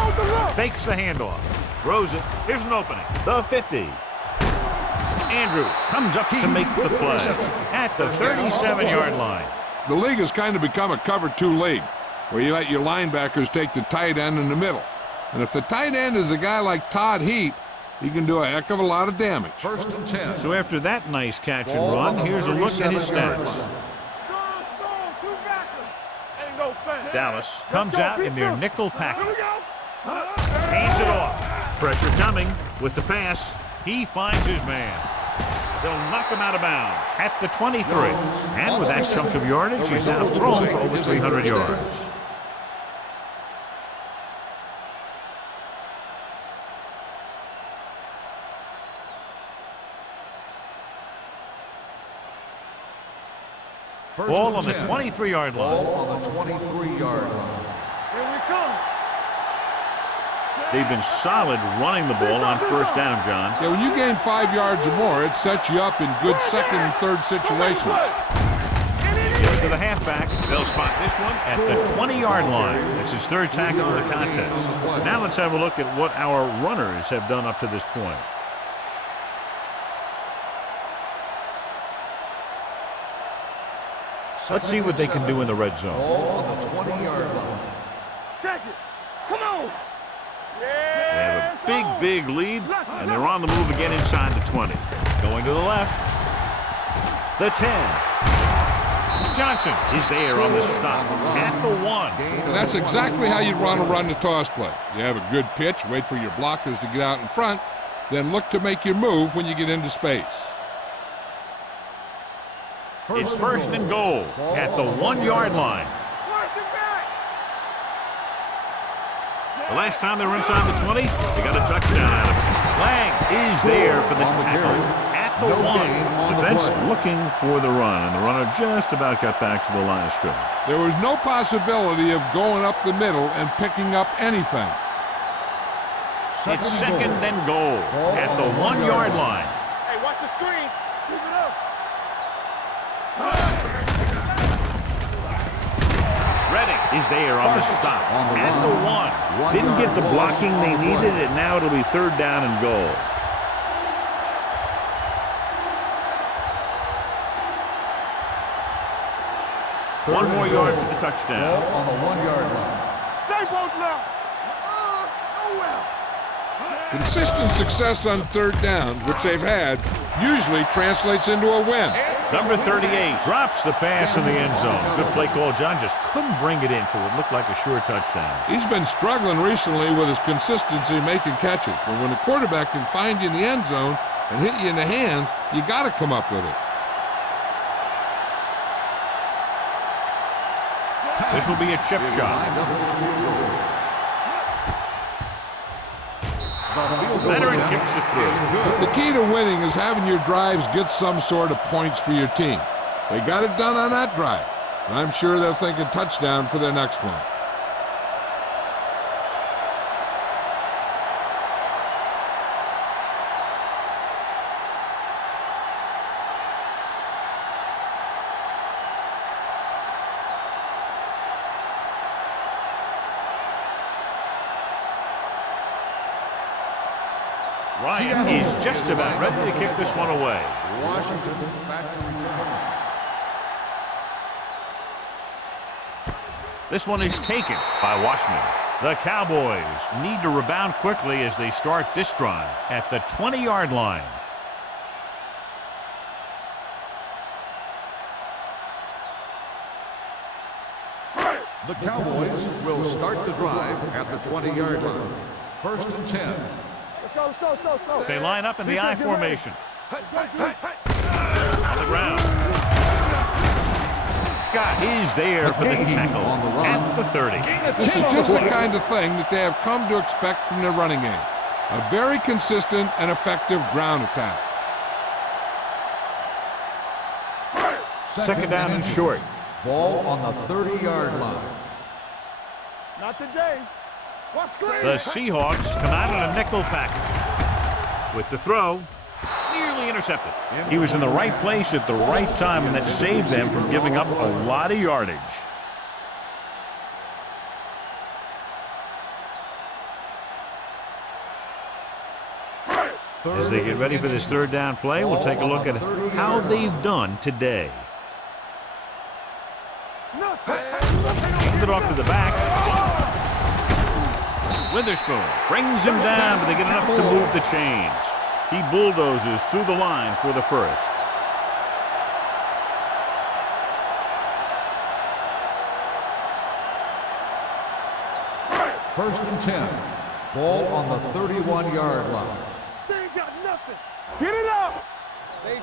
Fakes the handoff. Throws it. Here's an opening. The 50. Andrews comes up to make the play at the 37-yard line. The league has kind of become a cover 2 league, where you let your linebackers take the tight end in the middle. And if the tight end is a guy like Todd Heap, he can do a heck of a lot of damage. 1st and 10. So after that nice catch and run, here's a look at his stats. Dallas comes out in their nickel package. Hands it off. Pressure coming with the pass. He finds his man. They'll knock him out of bounds at the 23. And with that chunk of yardage, he's now thrown for over 300 yards. Ball on the 23-yard line. Ball on the 23-yard line. Here we come. They've been solid running the ball on 1st down, John. Yeah, when you gain 5 yards or more, it sets you up in good 2nd and 3rd situations. Give it to the halfback. They'll spot this one at the 20-yard line. That's his 3rd tackle of the contest. Now let's have a look at what our runners have done up to this point. Let's see what they can do in the red zone. Ball on the 20-yard line. Check it. Come on. They have a big lead, and they're on the move again inside the 20. Going to the left. The 10. Johnson is there on the stop at the 1. And that's exactly how you want to run the toss play. You have a good pitch, wait for your blockers to get out in front, then look to make your move when you get into space. It's 1st and goal at the 1-yard line. The last time they were inside the 20, they got a touchdown out of it. Lang is there for the tackle at the 1. Defense looking for the run, and the runner just about got back to the line of scrimmage. There was no possibility of going up the middle and picking up anything. It's 2nd and goal at the 1-yard line. Hey, watch the screen. Keep it up. Redding is there on the stop at the 1. Didn't get the blocking they needed, and now it'll be 3rd down and goal. One more yard for the touchdown. Ball on the 1-yard line. They both left. Nowhere. Consistent success on third down, which they've had, usually translates into a win. Number 38 drops the pass in the end zone. Good play call. John just couldn't bring it in for what looked like a sure touchdown. He's been struggling recently with his consistency making catches, but when a quarterback can find you in the end zone and hit you in the hands, you got to come up with it. This will be a chip shot. Veteran kicks it through. The key to winning is having your drives get some sort of points for your team. They got it done on that drive, and I'm sure they'll think a touchdown for their next one. Ryan is just about ready to kick this one away. Washington back to return. This one is taken by Washington. The Cowboys need to rebound quickly as they start this drive at the 20-yard line. The Cowboys will start the drive at the 20-yard line. 1st and 10. Let's go. They line up in the I formation. On the ground. Scott is there for the tackle at the 30. This is just the kind of thing that they have come to expect from their running game. A very consistent and effective ground attack. Second down and short. Ball on the 30-yard line. Not today. The Seahawks come out in a nickel package. With the throw, nearly intercepted. He was in the right place at the right time, and that saved them from giving up a lot of yardage. As they get ready for this third down play, we'll take a look at how they've done today. Hand it off to the back. Witherspoon brings him down, but they get enough to move the chains. He bulldozes through the line for the first. First and 10. Ball on the 31-yard line. They ain't got nothing. Get it up.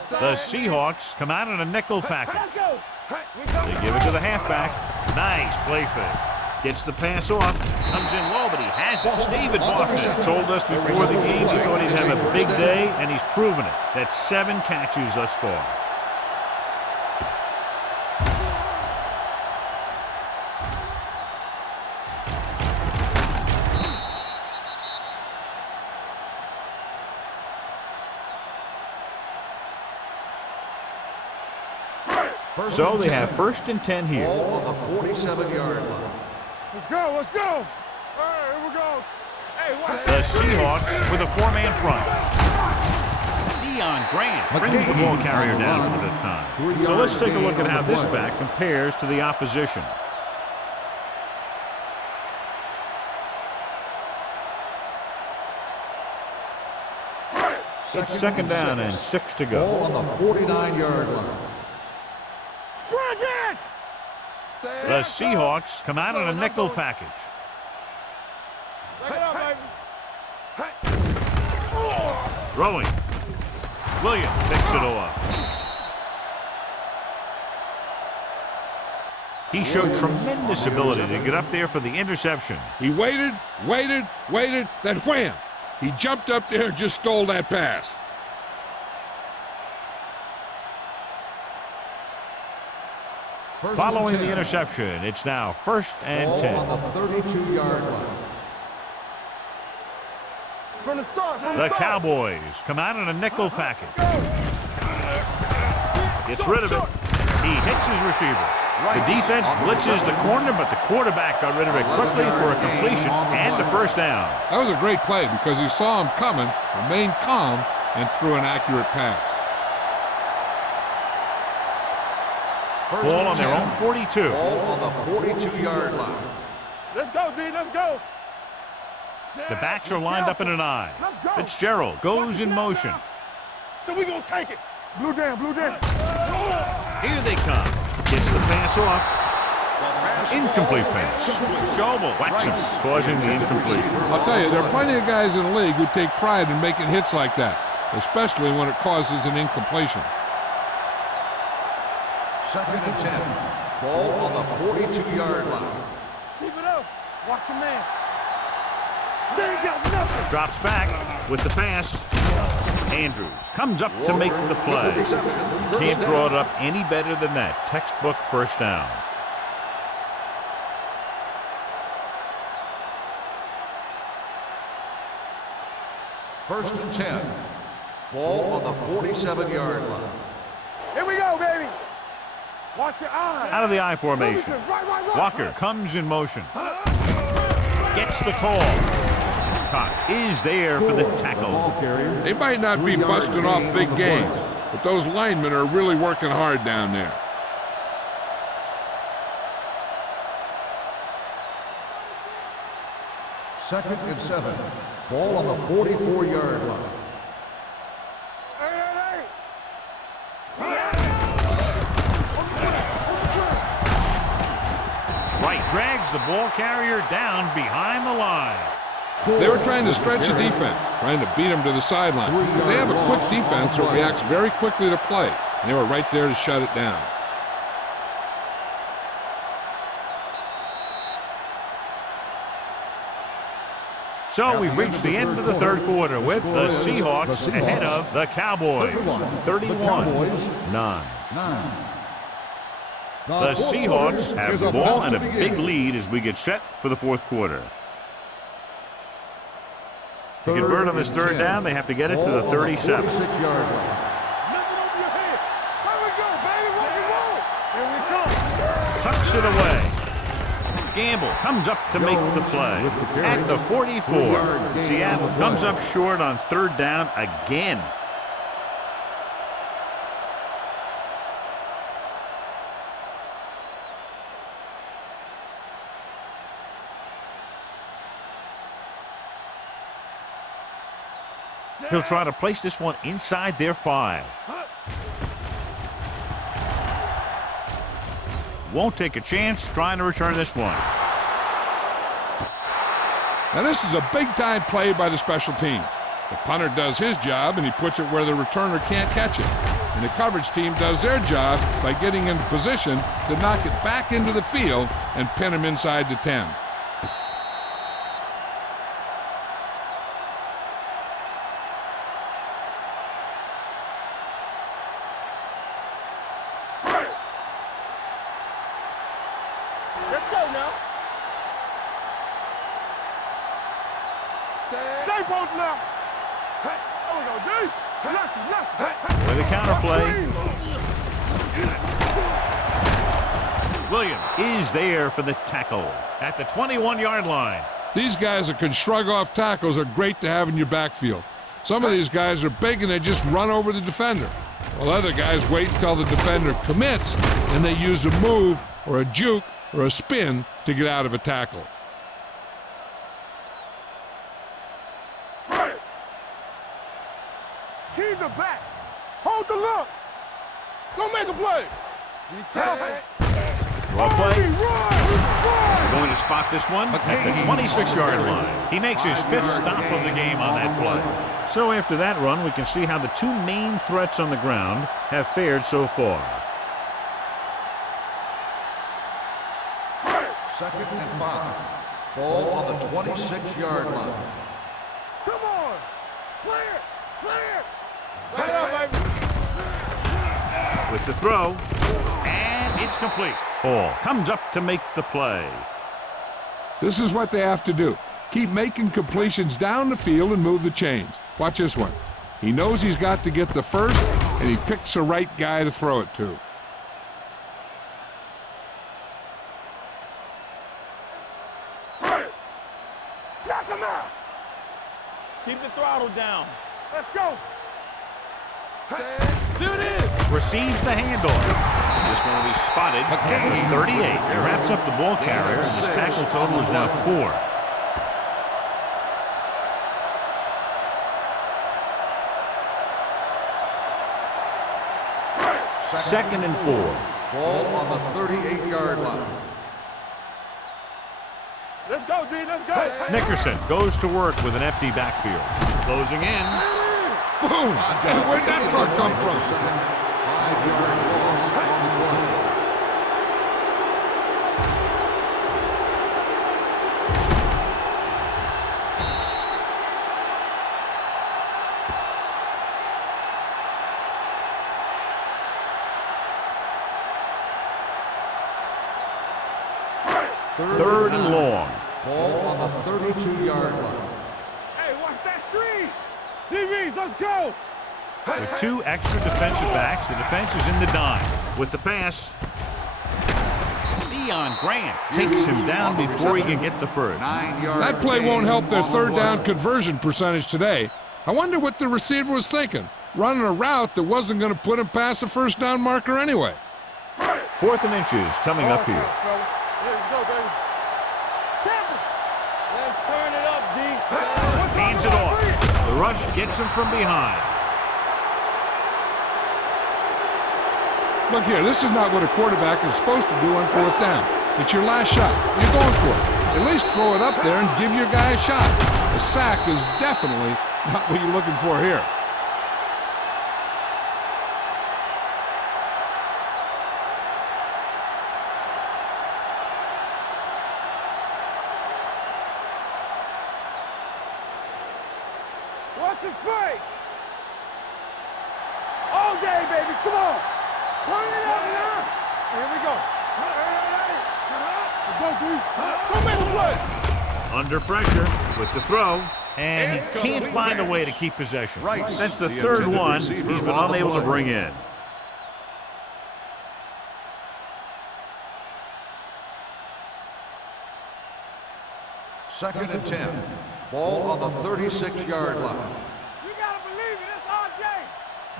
The Seahawks come out in a nickel package. Let's go. They give it to the halfback. Nice play fake. Gets the pass off. Comes in low, but he has it. David Boston told us before the game he thought he'd have a big day, and he's proven it. That's 7 catches thus far. So they have 1st and 10 here. Ball on the 47-yard line. Let's go. All right, here we go. Hey, what? The Seahawks with a 4-man front. Deion Grant brings the ball carrier down for the 5th time. So let's take a look at how this back compares to the opposition. It's 2nd down and 6 to go. Ball on the 49-yard line. The Seahawks come out in a nickel package. Back it up, baby. Throwing. Williams picks it off. He showed tremendous ability to get up there for the interception. He waited, then wham! He jumped up there and just stole that pass. Following the interception, it's now 1st and 10. Ball on the 32-yard line. From the start. The Cowboys come out in a nickel package. Gets rid of it. He hits his receiver. The defense blitzes the corner, but the quarterback got rid of it quickly for a completion and a 1st down. That was a great play because he saw him coming, remained calm, and threw an accurate pass. Ball on their own 42. Ball on the 42-yard line. Let's go, D. Let's go. The backs are lined up in an I. Let's go. Fitzgerald goes in motion. So we gonna take it. Blue down, blue down. Here they come. Gets the pass off. Incomplete pass. Schobel whacks him, causing the incompletion. I'll tell you, there are plenty of guys in the league who take pride in making hits like that, especially when it causes an incompletion. 2nd and 10. Ball on the 42-yard line. Keep it up. Watch your man. They ain't got nothing. Drops back with the pass. Andrews comes up to make the play. Can't draw it up any better than that. Textbook first down. First and 10. Ball on the 47-yard line. Here we go, baby. Watch your eyes. Out of the I formation. Right. Walker comes in motion. Gets the call. Cox is there for the tackle. They might not be busting off big games, but those linemen are really working hard down there. Second and 7. Ball on the 44-yard line. Wright drags the ball carrier down behind the line. They were trying to stretch the defense, trying to beat them to the sideline. But they have a quick defense that reacts very quickly to plays, and they were right there to shut it down. So we've reached the end of the third quarter with the Seahawks ahead of the Cowboys, 31-9. The Seahawks have the ball and a big lead as we get set for the fourth quarter. To convert on this third down, they have to get it to the 37. Nothing over your head. Here we go, baby. Rock and roll. Here we come. Tucks it away. Gamble comes up to make the play. At the 44, Seattle comes up short on third down again. He'll try to place this one inside their 5. Won't take a chance trying to return this one. Now this is a big-time play by the special team. The punter does his job, and he puts it where the returner can't catch it. And the coverage team does their job by getting into position to knock it back into the field and pin him inside the 10. Let's go now. Stay both now. Hey, oh no, D. Left. With a counterplay. Williams is there for the tackle at the 21-yard line. These guys that can shrug off tackles are great to have in your backfield. Some of these guys are big and they just run over the defender, while other guys wait until the defender commits and they use a move or a juke or a spin to get out of a tackle. Keep the back. Hold the look. Go make a play. Draw play. Run. Going to spot this one at the 26-yard line. He makes his 5th stop of the game on that play. So after that run, we can see how the two main threats on the ground have fared so far. 2nd and 5. Ball on the 26-yard line. Come on. Play it. Right up, baby. With the throw, and it's complete. Ball comes up to make the play. This is what they have to do. Keep making completions down the field and move the chains. Watch this one. He knows he's got to get the first, and he picks the right guy to throw it to. Knock him out. Keep the throttle down. Let's go. Do this. Receives the handoff. This one will be spotted spotted at the 38. He wraps up the ball carrier, and his tackle total is now 4. Second and 4. Ball on the 38-yard line. Let's go, D. Let's go. Nickerson goes to work with an empty backfield. Closing in. Boom! And where'd that truck come from? 5-yard loss on the play. Third and long. Ball on the 32-yard line. Hey, watch that screen. DBs, let's go. With 2 extra defensive backs, the defense is in the dime. With the pass, Leon Grant takes him down before he can get the first. That play won't help their third down conversion percentage today. I wonder what the receiver was thinking, running a route that wasn't going to put him past the first down marker anyway. 4th and inches coming up here. Let's go, baby. Let's turn it up, D. Hands it off. The rush gets him from behind. Look here, this is not what a quarterback is supposed to do on 4th down. It's your last shot. You're going for it. At least throw it up there and give your guy a shot. A sack is definitely not what you're looking for here. Watch it fake. All day, baby. Come on. Turn it up now. Here we go. Let's go, D. Come in the play. Under pressure with the throw, and he can't find a way to keep possession. That's the third one he's been unable to bring in. Second and 10. Ball on the 36-yard line. You gotta believe it. It's all day.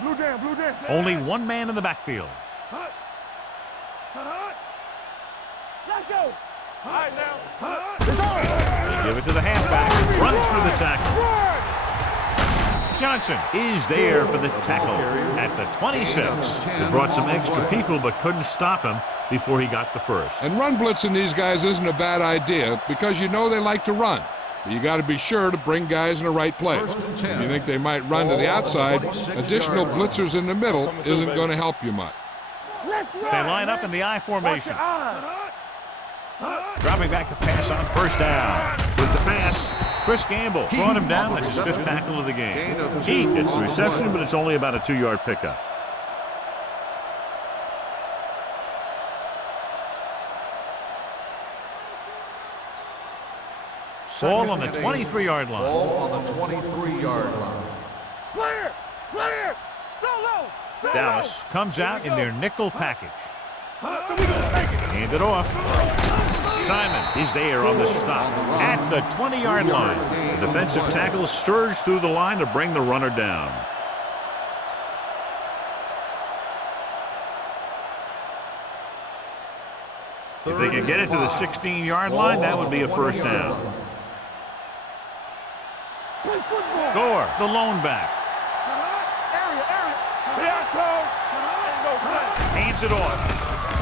Blue down, blue down. Only 1 man in the backfield. Let's go. All right, now. They give it to the halfback. Runs through the tackle. Johnson is there for the tackle at the 26. They brought some extra people but couldn't stop him before he got the first. And run blitzing these guys isn't a bad idea because you know they like to run. But you got to be sure to bring guys in the right place. If you think they might run to the outside, additional blitzers in the middle isn't going to help you much. They line up in the I formation. Dropping back to pass on first down. With the pass, Chris Gamble brought him down. That's his 5th tackle of the game. He gets the reception, but it's only about a 2-yard pickup. Ball on the 23-yard line. Ball on the 23-yard line. Clear! Clear! Solo! Dallas comes out in their nickel package. Hand it off. Simon is there on the stop at the 20-yard line. The defensive tackle surged through the line to bring the runner down. If they can get it to the 16-yard line, that would be a first down. Gore, the lone back. Hands it off.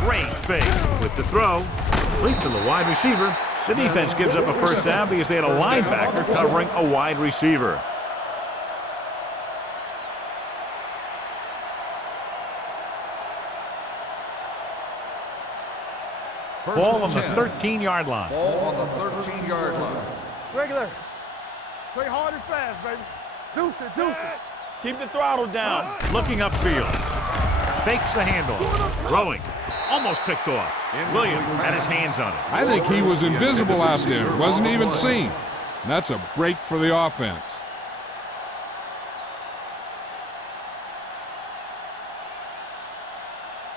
Great fake with the throw. Complete to the wide receiver. The defense gives up a first down because they had a linebacker covering a wide receiver. Ball on the 13-yard line. Ball on the 13-yard line. Regular. Play hard and fast, baby. Deuce it, deuce it. Keep the throttle down. Looking upfield. Fakes the handoff. Throwing. Almost picked off. Williams had his hands on it. I think he was invisible out there. Wasn't even seen. And that's a break for the offense.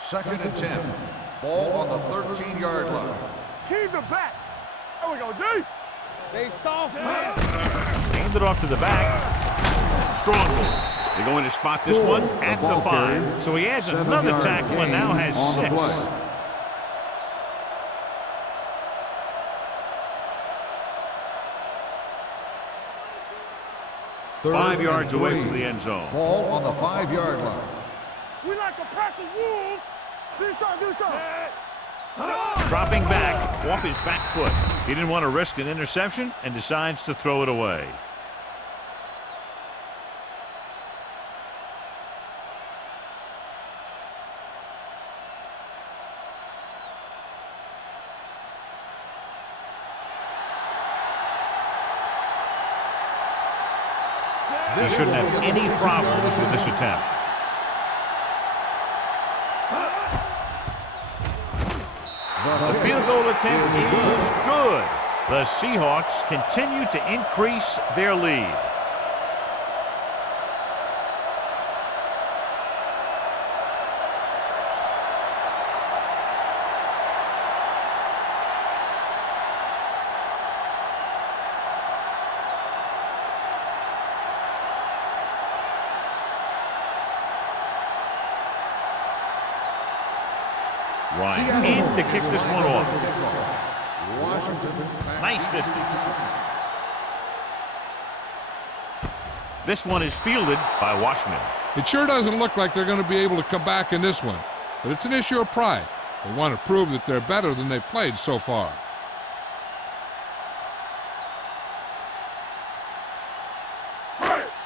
Second and 10. Ball on the 13-yard line. Keep the back. There we go, D. They soft, man. Hand it off to the back. Strong ball. They're going to spot this one at the 5. So he adds another tackle and now has 6. 5 yards away from the end zone. Ball on the 5-yard line. We like a pack of wolves. Do something. Dropping back off his back foot. He didn't want to risk an interception and decides to throw it away. He shouldn't have any problems with this attempt. The field goal attempt is good. The Seahawks continue to increase their lead. Ryan in to kick this one off. Nice distance. This one is fielded by Washington. It sure doesn't look like they're going to be able to come back in this one, but it's an issue of pride. They want to prove that they're better than they've played so far.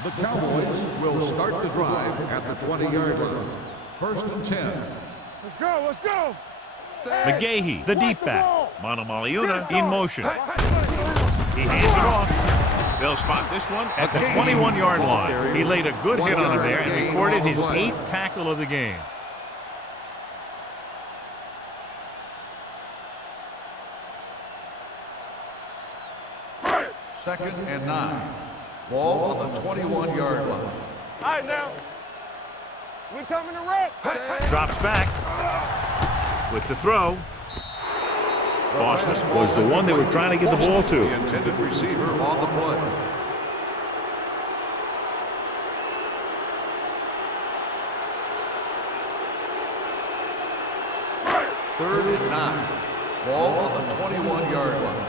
The Cowboys will start the drive at the 20-yard line. 1st and 10. Let's go. McGahee, the deep back. Manamaliuna in motion. He hands it off. They'll spot this one at the 21-yard line. He laid a good hit on him there and recorded his 8th tackle of the game. Second and 9. Ball on the 21-yard line. All right, now. We coming to wreck. Drops back with the throw. Boston was the one they were trying to get the ball to. The intended receiver on the play. Third and 9. Ball on the 21-yard line.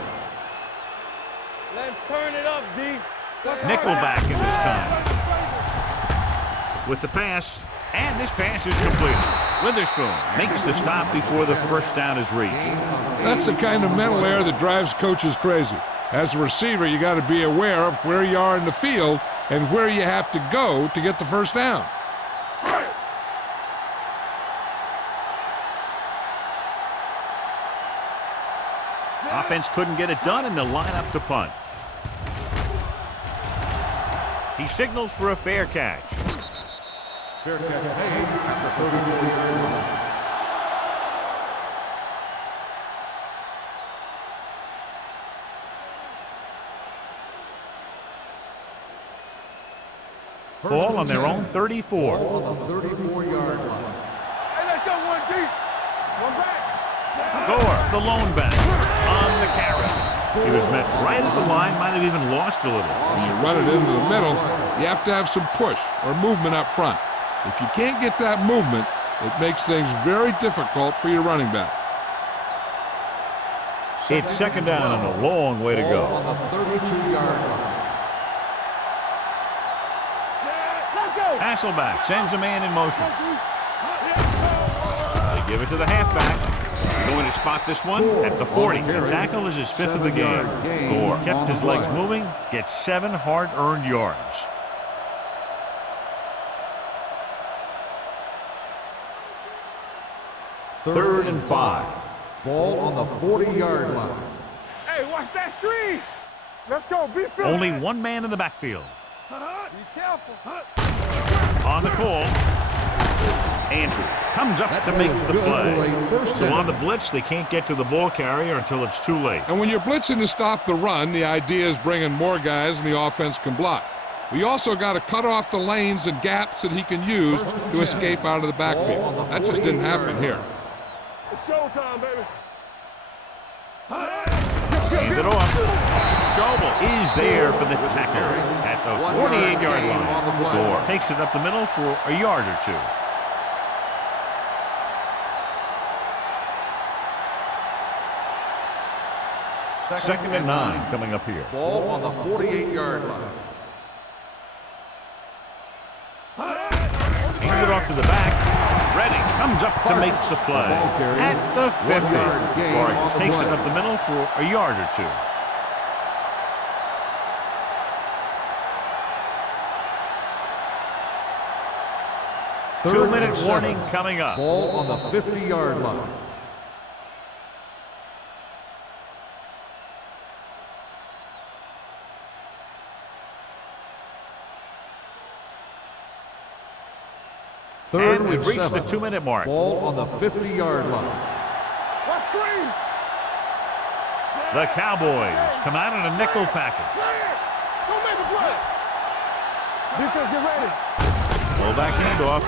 Let's turn it up, D. Nickelback in this time. With the pass, and this pass is completed. Witherspoon makes the stop before the first down is reached. That's the kind of mental error that drives coaches crazy. As a receiver, you got to be aware of where you are in the field and where you have to go to get the first down. Offense couldn't get it done, and they'll line up to punt. He signals for a fair catch. Fair catch made at the 34-yard line. Ball on their own 34. Ball on the 34-yard line. Hey, let's go one deep. One back. Gore, the lone back, on the carry. He was met right at the line, might have even lost a little. When you run it into the middle, you have to have some push or movement up front. If you can't get that movement, it makes things very difficult for your running back. It's second down and a long way to go. On the 32-yard line. Hasselback sends a man in motion. They give it to the halfback. Going to spot this one at the 40. The tackle is his 5th of the game. Gore kept his legs moving, gets 7 hard-earned yards. Third and 5. Ball on the 40-yard line. Hey, watch that screen. Let's go. Be filled. Only one man in the backfield. Be careful. On the call, Andrews comes up to make the play. So on the blitz, they can't get to the ball carrier until it's too late. And when you're blitzing to stop the run, the idea is bringing more guys and the offense can block. We also got to cut off the lanes and gaps that he can use to escape out of the backfield. That just didn't happen here. It's showtime, baby. Hands it off. Schobel is there for the tackle at the 48-yard line. Gore takes it up the middle for a yard or two. Second and 9 coming up here. Ball on the 48-yard line. Comes up to make the play at the 50. Vargas takes it up the middle for a yard or two. Two-minute warning coming up. Ball on the 50-yard line. And we've reached the 2-minute mark. Ball on the 50-yard line. Let's screen. The Cowboys come out in a nickel package. Don't make a play. Defense, get ready. Fullback handoff.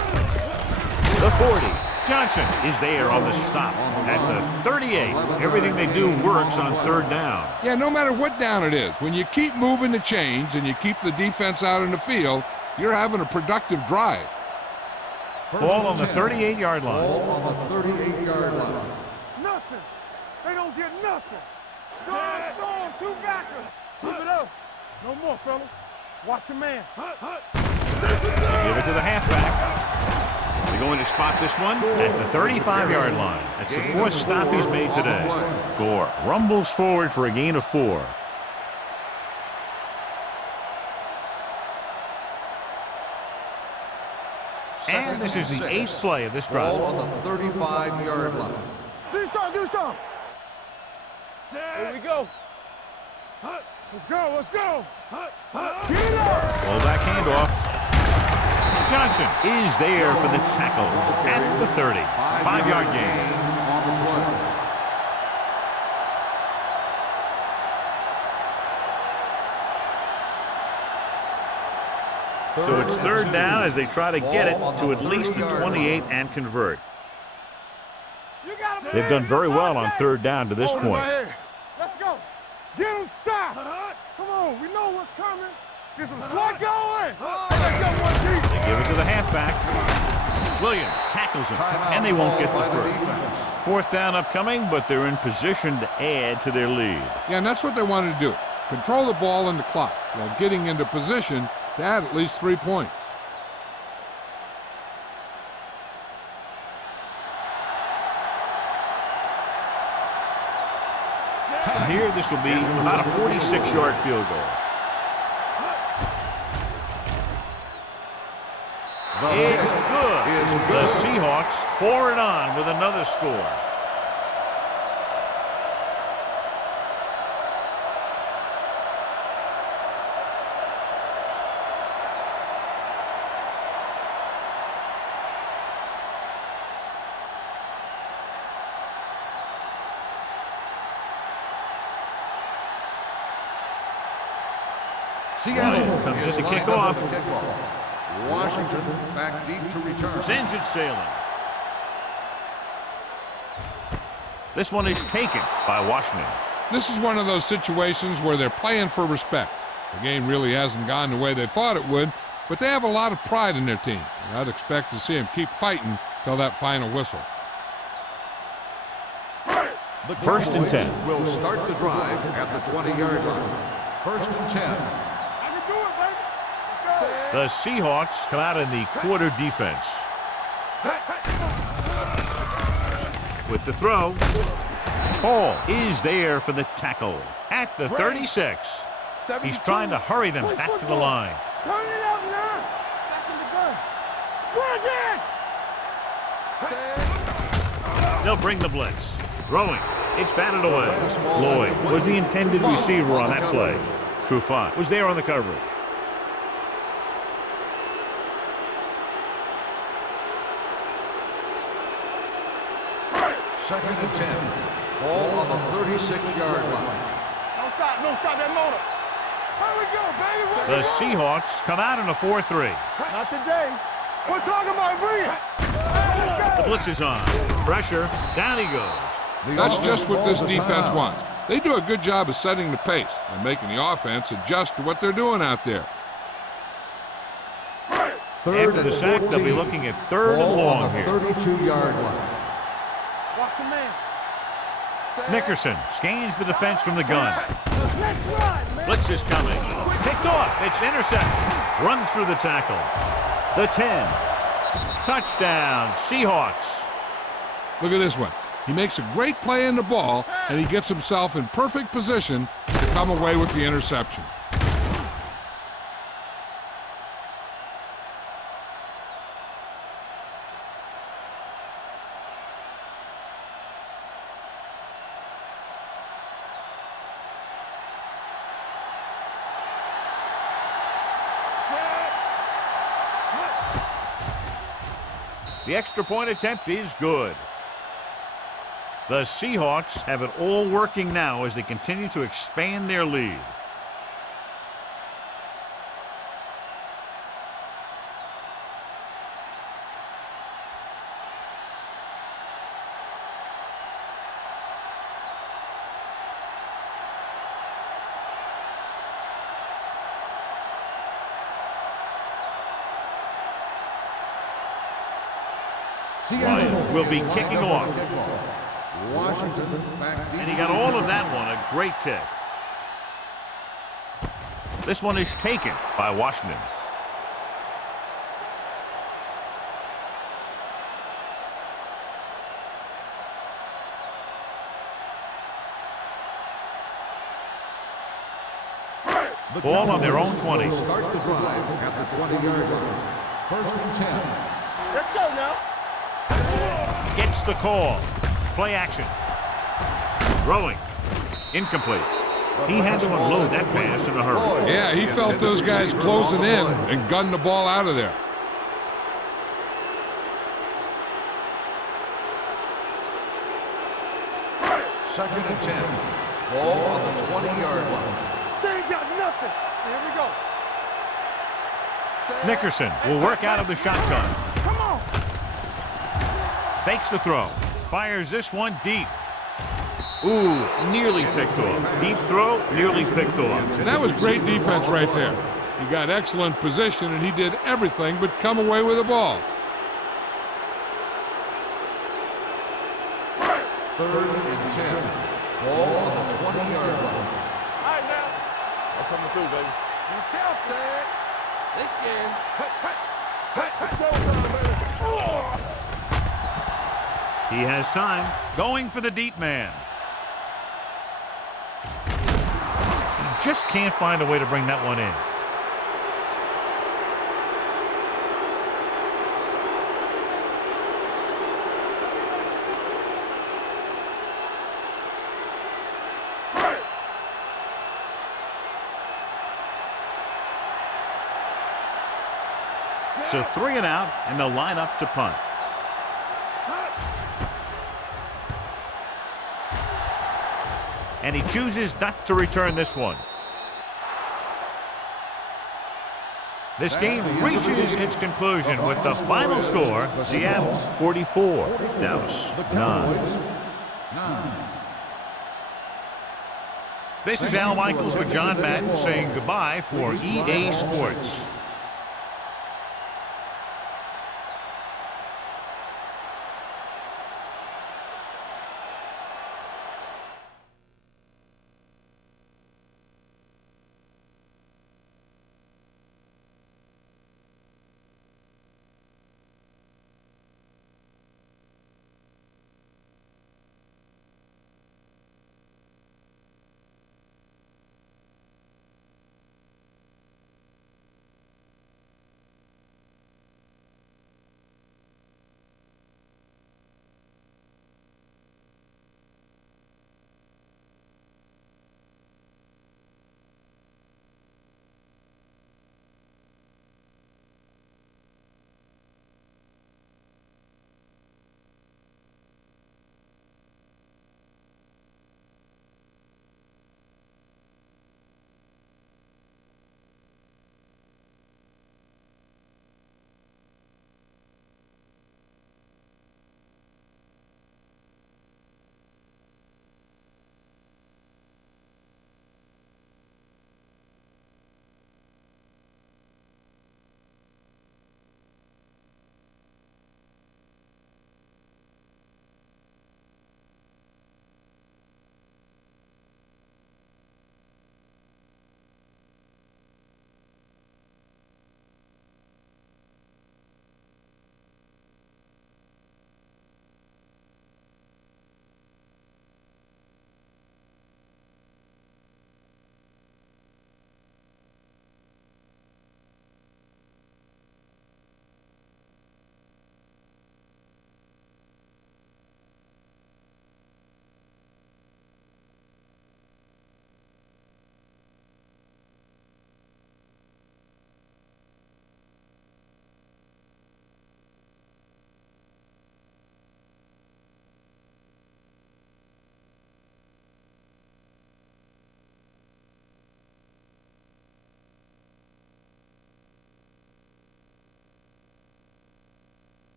The 40. Johnson is there on the stop at the 38. Everything they do works on third down. Yeah, no matter what down it is, when you keep moving the chains and you keep the defense out in the field, you're having a productive drive. Ball on the 38-yard line. Ball on the 38-yard line. Nothing. They don't get nothing. Storm, two backers. Keep it up. No more, fellas. Watch your man. Give it to the halfback. They're going to spot this one at the 35-yard line. That's the fourth stop he's made today. Gore rumbles forward for a gain of 4. And this is the 8th play of this drive. Ball on the 35-yard line. Do something. Here we go. Let's go. Get it up. Fullback handoff. Johnson is there for the tackle at the 30. 5-yard gain. On the play. So it's third down as they try to get it to at least the 28 and convert. They've done very well on third down to this point. Let's go. Get him stopped. Come on, we know what's coming. Get some slack going. They give it to the halfback. Williams tackles him, and they won't get the first. Fourth down upcoming, but they're in position to add to their lead. Yeah, and that's what they wanted to do. Control the ball and the clock while getting into position to add at least 3 points. And here, this will be about a 46-yard field goal. It's good. The Seahawks pour it on with another score. Seattle comes in to is kick lined up off. at the kickoff. Washington back deep to return. Sends it sailing. This one is taken by Washington. This is one of those situations where they're playing for respect. The game really hasn't gone the way they thought it would, but they have a lot of pride in their team. And I'd expect to see them keep fighting till that final whistle. The First and 10. will start the drive at the 20-yard line. First and 10. I can do it, baby. Let's go. The Seahawks come out in the quarter defense. With the throw, Hall is there for the tackle at the 36. He's trying to hurry them back to the line. Turn it up now. Back in the gun. Bring it. They'll bring the blitz. Throwing. It's batted away. Lloyd was the intended receiver on that play. Trufant was there on the coverage. Second and 10. Ball on the 36-yard line. Don't stop that motor. Here we go, baby. The Seahawks come out in a 4-3. Not today. We're talking about bring it. The blitz is on. Pressure. Down he goes. That's just what this defense wants. They do a good job of setting the pace and making the offense adjust to what they're doing out there. After the sack, they'll be looking at third and long here. 32-yard line. Watch your man. Nickerson scans the defense from the gun. Let's run, man. Blitz is coming. Picked off. It's intercepted. Runs through the tackle. The 10. Touchdown, Seahawks. Look at this one. He makes a great play in the ball, and he gets himself in perfect position to come away with the interception. The extra point attempt is good. The Seahawks have it all working now as they continue to expand their lead. Ryan will be kicking off. Washington back deep. And he got all of that one, a great kick. This one is taken by Washington. Ball on their own 20. Start the drive at the 20-yard line. 1st and 10. Let's go now. Gets the call. Play action. Throwing. Incomplete. He had to unload that pass in a hurry. Yeah, he felt those guys closing in and gunned the ball out of there. Second and 10. Ball on the 20-yard line. They ain't got nothing. Here we go. Nickerson will work out of the shotgun. Come on. Fakes the throw. Fires this one deep. Ooh, nearly picked off. Deep throw, nearly picked off. That was great defense right there. He got excellent position, and he did everything but come away with the ball. 3rd and 10. Ball on the 20-yard line. All right, now. I'm coming through, baby. You careful. They scared. It's showtime, baby. Oh. He has time. Going for the deep man. He just can't find a way to bring that one in. So 3 and out, and they'll line up to punt. And he chooses not to return this one. This game reaches its conclusion with the final score, Seattle 44, Dallas 9. This is Al Michaels with John Madden saying goodbye for EA Sports.